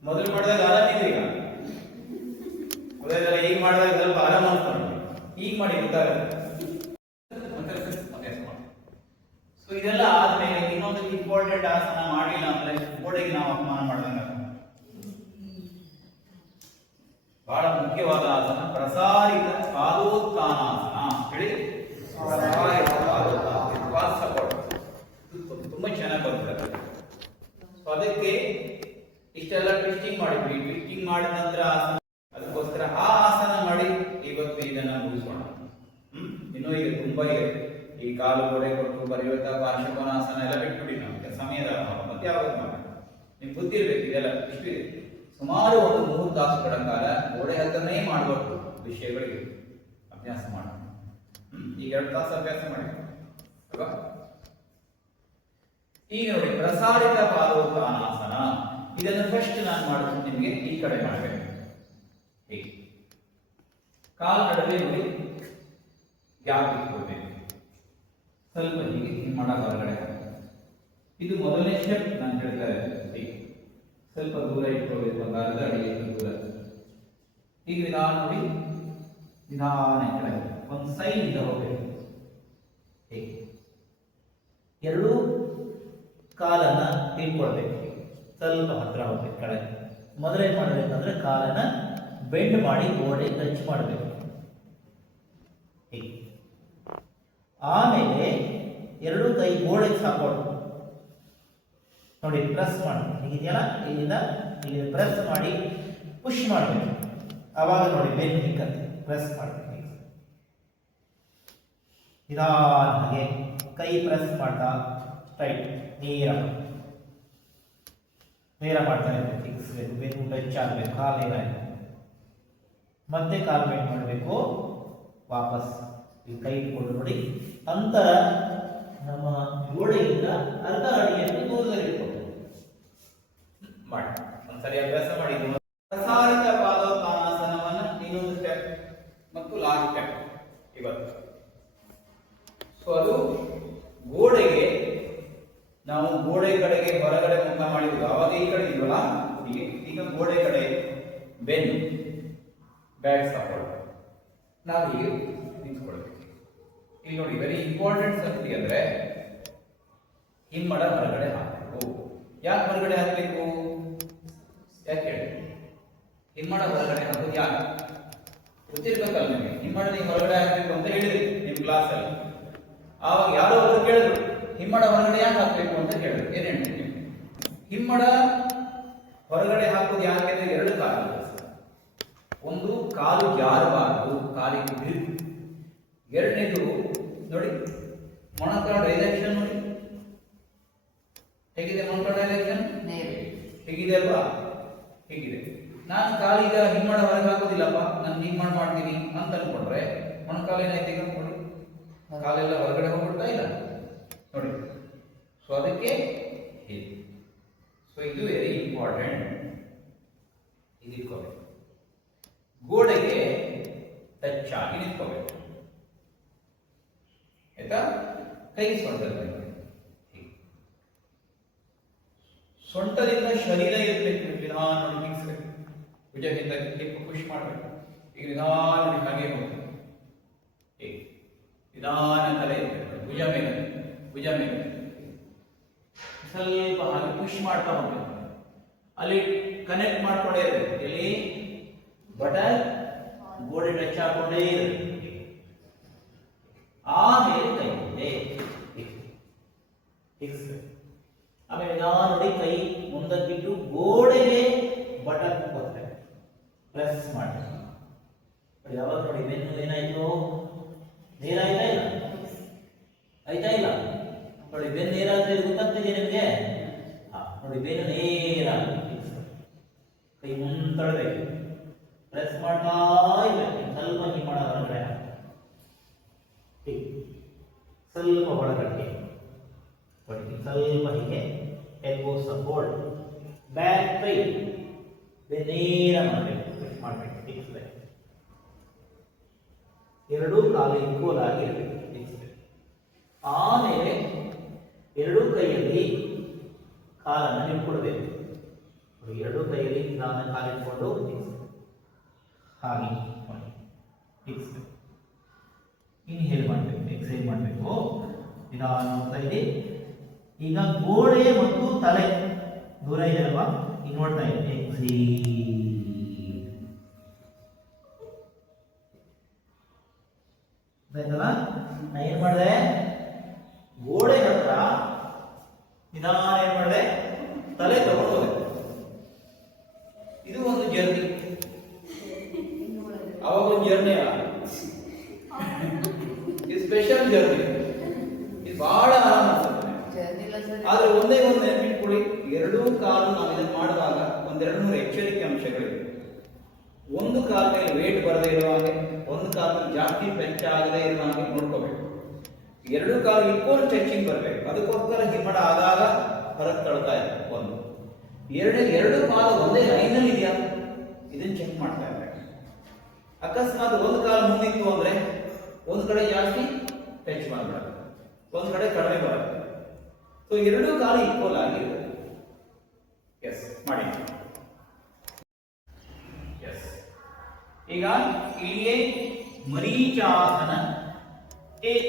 ಮೊದಲು ಮಾಡಿದಾಗ ಆರಾಮಿದೆ, ಈಗ ಗೊತ್ತಾಯ್ತಲ್ಲ. ಈಗ ಮಾಡಿದಾಗ ಸ್ವಲ್ಪ ಆರಾಮ ಅನ್ಸ್ಕೊಂಡು ಈಗ ಮಾಡಿ ಗೊತ್ತಾಗುತ್ತೆ. ಸೊ ಇದೆಲ್ಲ ಆದ್ಮೇಲೆ ಇನ್ನೊಂದು ಇಂಪಾರ್ಟೆಂಟ್ ಆಸನ ಮಾಡಿಲ್ಲ ಅಂದ್ರೆ ಗೋಡೆಗೆ ನಾವು ಅಪಮಾನ ಮಾಡ್ದಂಗ. ಬಹಳ ಮುಖ್ಯವಾದ ಆಸನ ಪ್ರಸಾರಿತ ಪಾದೋತ್ಥಾನಾಸನ ಹೇಳಿ. ಪ್ರಸಾರಿತ ಪಾದೋತ್ಥಾನ ಸಪೋರ್ಟ್ ತುಂಬಾ ಚೆನ್ನಾಗಿ ಬರ್ತದೆ. ಸೊ ಅದಕ್ಕೆ ಇಷ್ಟೆಲ್ಲ ಟ್ವಿಸ್ಟಿಂಗ್ ಮಾಡಿದ್ವಿ. ಟ್ವಿಸ್ಟಿಂಗ್ ಮಾಡಿದ ನಂತರ ಆಸನ, ಅದಕ್ಕೋಸ್ಕರ ಆ ಆಸನ ಮಾಡಿ ಇವತ್ತು ಇದನ್ನ ಮುಗಿಸೋಣ. ಇನ್ನೂ ಈಗ ತುಂಬಾ ಇದೆ. ಈ ಕಾಲು ಗೋಡೆ ಕೊಟ್ಟು ಪರಿವರ್ತ ಪಾರ್ಶ್ವಕೋನಾಸನ ಎಲ್ಲ ಬಿಟ್ಬಿಡಿ. ನಮಗೆ ಸಮಯದ ಮತ್ತೆ ಯಾವಾಗ ಮಾಡೋಣ, ನಿಮ್ಗೆ ಗೊತ್ತಿರ್ಬೇಕು ಇದೆಲ್ಲ ಇಷ್ಟಿದೆ. ಸುಮಾರು ಒಂದು 3 ತಾಸುಗಳ ಕಾಲ ಗೋಡೆ ಹತ್ರನೇ ಮಾಡಬೇಕು ವಿಷಯಗಳಿಗೆ ಅಭ್ಯಾಸ ಮಾಡೋಣ. ಈಗ 2 ತಾಸು ಅಭ್ಯಾಸ ಮಾಡಿ ಅಲ್ವಾ. ಈಗ ನೋಡಿ ಪ್ರಸಾರಿತ ಪಾದೋತ್ಥಾನಾಸನ. ಇದನ್ನು ಫಸ್ಟ್ ನಾನು ಮಾಡೋದು ನಿಮಗೆ ಈ ಕಡೆ ಮಾಡಬೇಕು. ಹೀಗೆ ಕಾಲು ನಡುವೆ ನೋಡಿ ಗ್ಯಾಪ್ ಇಟ್ಕೊಳ್ಬೇಕು. ಸ್ವಲ್ಪ ಹೀಗೆ ಮಾಡ ಹೊರಗಡೆ. ಇದು ಮೊದಲನೇ ಸ್ಟೆಪ್. ನಾನು ಹೇಳ್ತಾ ಇದ್ದೀನಿ ಸ್ವಲ್ಪ ದೂರ ಇಟ್ಕೊಳ್ಬೇಕು, ಒಂದು ಅರ್ಧ ಅಡಿಗೆ ದೂರ. ಈಗ ನಿಧಾನ ನೋಡಿ, ನಿಧಾನ ಕೆಳಗೆ ಒಂದು ಸೈಡ್ ಇಂದ ಹೋಗ್ಬೇಕು. ಹೀಗೆ ಎರಡೂ ಕಾಲನ್ನ ಇಟ್ಕೊಳ್ಬೇಕು. ಸ್ವಲ್ಪ ಹತ್ರ ಹೋಗ್ಬೇಕು ಕೆಳಗೆ. ಮೊದಲೇನ್ ಮಾಡ್ಬೇಕಂದ್ರೆ ಕಾಲನ್ನ ಬೆಂಡ್ ಮಾಡಿ ಗೋಡೆ ಟಚ್ ಮಾಡಬೇಕು. ಹೀಗೆ ಆಮೇಲೆ ಎರಡು ಕೈ ಗೋಡೆಗೆ ಸಪೋರ್ಟ್ ನೋಡಿ, ಪ್ರೆಸ್ ಮಾಡಬೇಕು. ಹೀಗಿದೆಯಲ್ಲ, ಇಲ್ಲಿಂದ ಇಲ್ಲಿ ಪ್ರೆಸ್ ಮಾಡಿ ಪುಷ್ ಮಾಡಬೇಕು. ಆವಾಗ ನೋಡಿ ಬೆನ್ನು ಹಿಕ್ಕತ್ತೆ, ಪ್ರೆಸ್ ಮಾಡಬೇಕು. ನಿಧಾನವಾಗಿ ಕೈ ಪ್ರೆಸ್ ಮಾಡ್ತಾ ಸ್ಟ್ರೈಟ್ ನೇರ ಮಾಡ್ತಾ ಇರಬೇಕು. ಹಿಗ್ಸ್ಬೇಕು, ಬೆನ್ನು ಟಚ್ ಆಗಬೇಕು, ಕಾಲು ನೇರ ಇದೆ. ಮತ್ತೆ ಕಾಲು ಬೆಂಡ್ ಮಾಡಬೇಕು. ವಾಪಸ್ ಈ ಕೈ ಇಟ್ಕೊಂಡು ನೋಡಿ, ಅಂತರ ನಮ್ಮ ಗೋಡೆಯಿಂದ ಅರ್ಧ ಅಡಿಯನ್ನು ದೂರದಲ್ಲಿಟ್ಕೊಂಡು ಮಾಡಿ. ಒಂದ್ಸರಿ ಅಭ್ಯಾಸ ಮಾಡಿ. ಪ್ರಸಾರಿತ ಪಾದೋತ್ಥಾನಾಸನವನ್ನು ಇನ್ನೊಂದು ಸ್ಟೆಪ್ ಮತ್ತು ಲಾಸ್ಟ್ ಸ್ಟೆಪ್ ಇವತ್ತು. ಸೊ ಅದು ಗೋಡೆಗೆ ನಾವು ಗೋಡೆ ಕಡೆಗೆ ಹೊರಗಡೆ ಮುಖ ಮಾಡಿದ್ವಿ. ಅವಾಗ ಈ ಕಡೆ ಇದ್ವಲ್ಲ, ಈಗ ಗೋಡೆ ಕಡೆ ಬೆನ್ನು ಬ್ಯಾಕ್ ಸಪೋರ್ಟ್ ನಾವು ಹೀಗೆ ನಿಂತ್ಕೊಳ್ಬೇಕು. ಇಲ್ಲಿ ನೋಡಿ ವೆರಿ ಇಂಪಾರ್ಟೆಂಟ್ ಸಂಗತಿ ಅಂದ್ರೆ ಹಿಮ್ಮಡ ಹೊರಗಡೆ ಹಾಕಬೇಕು. ಯಾಕೆ ಹೊರಗಡೆ ಹಾಕಬೇಕು? ಯಾಕೆ ಹೇಳಿ? ಹಿಮ್ಮಡ ಹೊರಗಡೆ ಹಾಕೋದು ಯಾಕೆ ಗೊತ್ತಿರ್ಬೇಕಲ್ಲ ನಿಮಗೆ. ಹಿಮ್ಮಡ ನೀವು ಹೊರಗಡೆ ಹಾಕಬೇಕು ಅಂತ ಹೇಳಿದ್ರಿ ನಿಮ್ ಕ್ಲಾಸ್ ಅಲ್ಲಿ. ಆವಾಗ ಯಾರೋ ಒಬ್ರು ಕೇಳಿದ್ರು ಹಿಮ್ಮಡ ಹೊರಗಡೆ ಯಾಕೆ ಹಾಕಬೇಕು ಅಂತ ಹೇಳಿದ್ರು. ಏನ್ ಹೇಳ್ತೀವಿ? ಹಿಮ್ಮಡ ಹೊರಗಡೆ ಹಾಕೋದು ಯಾಕೆ ಅಂದ್ರೆ 2 ಕಾರಣ. ಒಂದು, ಕಾಲು ಜಾರಬಾರದು, ಕಾಲಿಗೆ ಗ್ರಿಪ್. ಎರಡನೇದು ನೋಡಿ ಮೊಣಕಾಲು ಡೈರೆಕ್ಷನ್ ನೋಡಿ ಹೇಗಿದೆ. ಮೊಣಕಾಲು ಡೈರೆಕ್ಷನ್ ಹೇಗಿದೆ ಅಲ್ವಾ? ಹೇಗಿದೆ. ನಾನು ಕಾಲಿಗ ಹಿಮ್ಮಡ ಹೊರಗೆ ಹಾಕೋದಿಲ್ಲಪ್ಪ, ನಾನು ಹಿಮ್ಮಡ ಮಾಡ್ತೀನಿ ಅಂತ ಅನ್ಕೊಂಡ್ರೆ ಮೊಣಕಾಲು ಏನಾಯ್ತು ಈಗ ನೋಡಿ, ಕಾಲೆಲ್ಲ ಹೊರಗಡೆ ಹೋಗ್ಬಿಡ್ತಾ ಇಲ್ಲ ನೋಡಿ. ಸೊ ಅದಕ್ಕೆ ಹೀಗೆ. ಸೊ ಇದು ವೆರಿ ಇಂಪಾರ್ಟೆಂಟ್. ಇದಿಟ್ಕೋಬೇಕು, ಗೋಡೆಗೆ ಟಚ್ ಆಗಿ ನಿಂತ್ಕೋಬೇಕು ಆಯ್ತಾ. ಕೈ ಸೊಂಟದಲ್ಲಿ ಹೀಗೆ. ಸೊಂಟದಿಂದ ಶರೀರ ಇರಬೇಕು, ನಿಧಾನ ನೋಡಿ ಹಿಗ್ಸ್ಬೇಕು, ಭುಜದಿಂದ ಹಿಪ್ ಪುಷ್ ಮಾಡಬೇಕು. ಈಗ ನಿಧಾನ ನೋಡಿ ಹಾಗೆ ಹೋಗ್ಬೇಕು, ಹೀಗೆ ನಿಧಾನ ತಲೆ ಇರಬೇಕು, ಭುಜ ಮೇಲೆ ಭುಜ ಮೇಲೆ ಸ್ವಲ್ಪ ಹಾಗೆ ಪುಷ್ ಮಾಡ್ತಾ ಹೋಗ್ಬೇಕು. ಅಲ್ಲಿ ಕನೆಕ್ಟ್ ಮಾಡ್ಕೊಂಡೇ ಇರಬೇಕು, ಇಲ್ಲಿ ಬಟನ್ ಗೋಡೆ ಟಚ್ ಹಾಕೊಂಡೇ ಇರಬೇಕು. ಆಮೇಲೆ ಕೈ ಆಮೇಲೆ ನಾನು ನೋಡಿ ಕೈ ಮುಂದಕ್ಕಿಟ್ಟು ಗೋಡೆಗೆ ಬಟನ್ ಕೊಡ್ತೇವೆ, ಪ್ರೆಸ್ ಮಾಡ್ತೇವೆ. ಯಾವಾಗ ನೋಡಿ ಬೆನ್ನು ಏನಾಯ್ತು, ನೇರ ಆಯ್ತಾ ಇಲ್ಲ, ಆಯ್ತಾ ಇಲ್ಲ ನೋಡಿ. ಬೆನ್ನು ನೇರ ಆದ್ರೆ ಗೊತ್ತಾಗ್ತಿದೆ ನಿಮಗೆ. ನೋಡಿ ಬೆನ್ನು ನೇರ, ಕೈ ಮುಂದಡಬೇಕು, ಪ್ರೆಸ್ ಮಾಡ್ತಾ ಇರ್ಬೇಕು. ಸ್ವಲ್ಪ ಹಿಂಗೆ ಮಾಡೋದ್ರೆ ಸ್ವಲ್ಪ ಒಳಗಡೆ ಸ್ವಲ್ಪ ಹೀಗೆ ಎಲ್ಬೋ ಸಪೋರ್ಟ್, ಬ್ಯಾಕ್ ಕೈ ನೇರ ಮಾಡಬೇಕು, ಫಿಕ್ಸ್ಬೇಕು. ಎರಡೂ ಕಾಲು ಈಕ್ವಲ್ ಆಗಿ ಇರಬೇಕು, ಫಿಕ್ಸ್ಬೇಕು. ಆಮೇಲೆ ಎರಡೂ ಕೈಯಲ್ಲಿ ಕಾಲನ್ನು ನಿಂತ್ಕೊಳ್ಬೇಕು. ಎರಡೂ ಕೈಯಲ್ಲಿ ನಾನು ಕಾಲಿಟ್ಕೊಂಡು ಹಾಗೆ ಫಿಕ್ಸ್ಬೇಕು. ಇನ್ಹೇಲ್ ಮಾಡಬೇಕು, ಎಕ್ಸೈಲ್ ಮಾಡಬೇಕು. ನಿಧಾನ ಹೋಗ್ತಾ ಇದೆ. ಈಗ ಗೋಡೆ ಮತ್ತು ತಲೆ ದೂರ ಇದೆ ಅಲ್ವಾ, ಈಗ ನೋಡ್ತಾ ಇದೆ. ಆಯ್ತಲ್ಲ, ನಾ ಏನ್ ಮಾಡಿದೆ, ಗೋಡೆ ಹತ್ರ ನಿಧಾನ ಏನ್ ಮಾಡಿದೆ, ತಲೆ ತಗೊಂಡು ಹೋದೆ. ಇದು ಒಂದು ಜರ್ನಿ. ಅವಾಗ ಒಂದು ಜರ್ನಿ ಅಲ್ಲ, ಇದು ಸ್ಪೆಷಲ್ ಜರ್ನಿ. ಇದು ಬಹಳ ಆರಾಮ ಅನ್ಸುತ್ತೆ. ಆದ್ರೆ ಒಂದೇ ಒಂದು ನೆನಪಿಟ್ಕೊಳ್ಳಿ, ಎರಡೂ ಕಾಲು ನಾವು ಇದನ್ನು ಮಾಡುವಾಗ ಒಂದೆರಡು ಮೂರು ಎಚ್ಚರಿಕೆ ಅಂಶಗಳಿವೆ. ಒಂದು ಕಾಲ ಮೇಲೆ ವೇಟ್ ಬರದೇ ಇರುವ ಹಾಗೆ, ಒಂದು ಕಾಲ ಜಾಸ್ತಿ ಬೆಚ್ಚ ಆಗದೆ ಇರುವ ಹಾಗೆ ನೋಡ್ಕೋಬೇಕು. ಎರಡು ಕಾಲು ಈಕ್ವಲ್ ಸ್ಟ್ರೆಚಿಂಗ್ ಬರಬೇಕು. ಅದಕ್ಕೋಸ್ಕರ ಹಿಮ್ಮಡ ಆದಾಗ ಹೊರಗೆ ತಳ್ತಾ ಇದೆ. ಒಂದು ಎರಡು ಕಾಲು ಒಂದೇ ಲೈನಲ್ಲಿ ಇದೆಯಾ ಇದನ್ನ ಚೆಕ್ ಮಾಡ್ತಾ ಇರ್ಬೇಕು. ಅಕಸ್ಮಾತ್ ಒಂದು ಕಾಲು ಮುಂದಿತ್ತು ಅಂದ್ರೆ ಒಂದು ಕಡೆ ಜಾಸ್ತಿ ಟಚ್ ಮಾಡ್ಬಿಡುತ್ತೆ, ಒಂದು ಕಡೆ ಕಡಿಮೆ ಬರುತ್ತೆ. ಸೊ ಎರಡೂ ಕಾಲು ಈಕ್ವಲ್ ಆಗಿರುತ್ತೆ. ಎಸ್ ಮಾಡಿ. ಎಸ್, ಈಗ ಇಲ್ಲಿಯೇ ಮರೀಚಾಸನ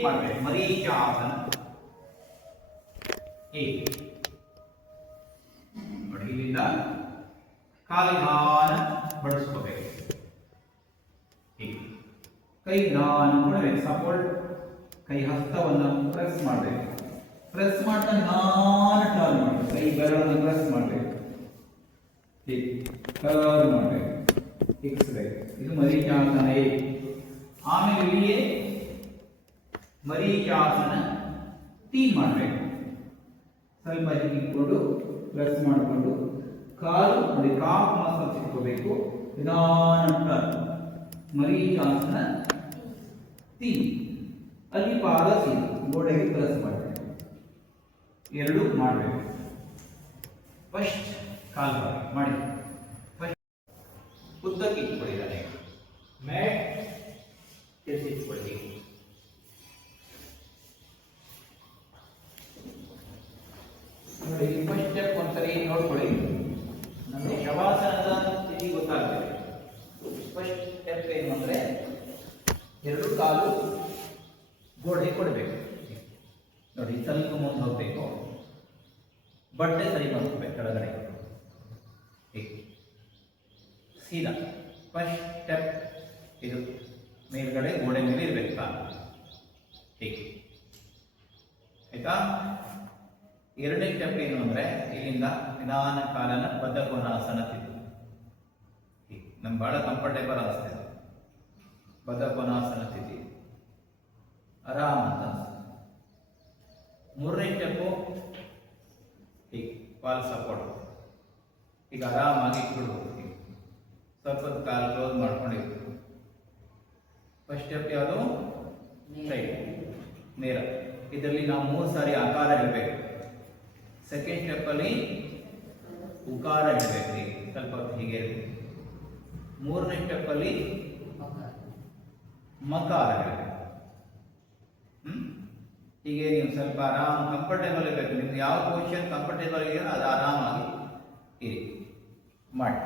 ಮಾಡಬೇಕು. ಮರೀಚಾಸನ ನೋಡಿ, ಇಲ್ಲಿಂದ ಕಾಲಿದಾನ ಬಡಿಸ್ಕೋಬೇಕು. ಕೈ ದಾನ ಕೊಡಬೇಕು, ಸಪೋರ್ಟ್. ಕೈ ಹಸ್ತವನ್ನು ಪ್ರೆಸ್ ಮಾಡಬೇಕು. ಪ್ರೆಸ್ ಮಾಡ್ತಾ ನಿಧಾನ ಟರ್ನ್ ಮಾಡಬೇಕು. ಕೈ ಬೆರಳನ್ನು ಪ್ರೆಸ್ ಮಾಡಬೇಕು, ಟರ್ನ್ ಮಾಡಬೇಕು, ಹಿಗ್ಸ್ಬೇಕು. ಇದು ಮರೀಚಾಸನ. ಆಮೇಲೆ ಇಲ್ಲಿಯೇ ಮರೀಚಾಸನ ಮಾಡಬೇಕು. ಸ್ವಲ್ಪ ಹಿಗ್ಗಿಕೊಂಡು ಪ್ರೆಸ್ ಮಾಡಿಕೊಂಡು ಕಾಲು ನೋಡಿ, ಕಾಫ್ ಮಸಲ್ ಸಿಕ್ಕೋಬೇಕು. ನಿಧಾನ ಟರ್ನ್, ಮರೀಚಾಸನ ಅಲ್ಲಿ ಪಾದ ಗೋಡೆಗೆ ಪ್ರೆಸ್ ಮಾಡಬೇಕು. ಎರಡು ಮಾಡಬೇಕು. ಫಸ್ಟ್ ಕಾಲು ಮಾಡಿ, ಫಸ್ಟ್ ಉದ್ದಕ್ಕೆ ಇಟ್ಕೊಳ್ಳಿದ್ದಾನೆ, ಮ್ಯಾಟ್ ತಿರ್ಸಿಟ್ಕೊಳ್ಳಿ. ನೋಡಿ, ಫಸ್ಟ್ ಸ್ಟೆಪ್ ಒಂದ್ಸರಿ ನೋಡ್ಕೊಳ್ಳಿ. ನಮಗೆ ಶವಾಸನದ ಸ್ಥಿತಿ ಗೊತ್ತಾಗ್ತದೆ. ಫಸ್ಟ್ ಸ್ಟೆಪ್ ಏನು ಅಂದ್ರೆ, ಎರಡು ಕಾಲು ಗೋಡೆ ಕೊಡಬೇಕು. ನೋಡಿ, ಸ್ವಲ್ಪ ಮುಂದೆ ಹೋಗ್ಬೇಕು, ಬಟ್ಟೆ ಸರಿ ಮಾಡ್ಕೋಬೇಕು ಕೆಳಗಡೆ. ಸೀದಾ ಫಸ್ಟ್ ಸ್ಟೆಪ್ ಇದು, ಮೇಲ್ಗಡೆ ಗೋಡೆ ಮೇಲೆ ಇರಬೇಕು ಕಾಲು. ಹೀಗೆ ಆಯ್ತಾ. ಎರಡನೇ ಸ್ಟೆಪ್ ಏನು ಅಂದ್ರೆ, ಇಲ್ಲಿಂದ ನಿಧಾನ ಕಾಲನ ಬದ್ಧಕೋನಾಸನ ತಿದ್ದು. ನಮ್ಗೆ ಬಹಳ ಕಂಫರ್ಟೇಬಲ್ ಅನಿಸ್ತದೆ. ಬದ್ಧಕೋನಾಸನ ತಿದ್ದಿ ಆರಾಮ ಅಂತ ಅನಿಸ್ತದೆ. ಮೂರನೇ ಸ್ಟೆಪ್ಪು ಹೀಗೆ ಪಾಲ್ ಸಪೋರ್ಟ್. ಈಗ ಆರಾಮಾಗಿ ಇಟ್ಬಿಡ್ಬೋದು. ಸ್ವಲ್ಪ ಕಾಲು ಕ್ಲೋಸ್ ಮಾಡ್ಕೊಂಡಿರ್ಬೇಕು. ಫಸ್ಟ್ ಸ್ಟೆಪ್ ಯಾವುದು, ಸ್ಟ್ರೈಟ್ ನೇರ. ಇದರಲ್ಲಿ ನಾವು 3 ಸಾರಿ ಆಕಾರ ಇಡಬೇಕು. ಸೆಕೆಂಡ್ ಸ್ಟೆಪ್ ಅಲ್ಲಿ ಉಕಾರ ಇಡಬೇಕು, ಹೀಗೆ ಸ್ವಲ್ಪ ಹೀಗೆ ಇರಬೇಕು. ಮೂರನೇ ಸ್ಟೆಪ್ ಅಲ್ಲಿ ಮಕಾರ ಇಡಬೇಕು. ಹೀಗೆ ನೀವು ಸ್ವಲ್ಪ ಆರಾಮ್ ಕಂಫರ್ಟೇಬಲ್ ಇರಬೇಕು. ನಿಮ್ಗೆ ಯಾವ ಪೊಸಿಷನ್ ಕಂಫರ್ಟೇಬಲ್ ಇದೆಯೋ ಅದು ಆರಾಮಾಗಿ ಇರಿ ಮಾಡಿ.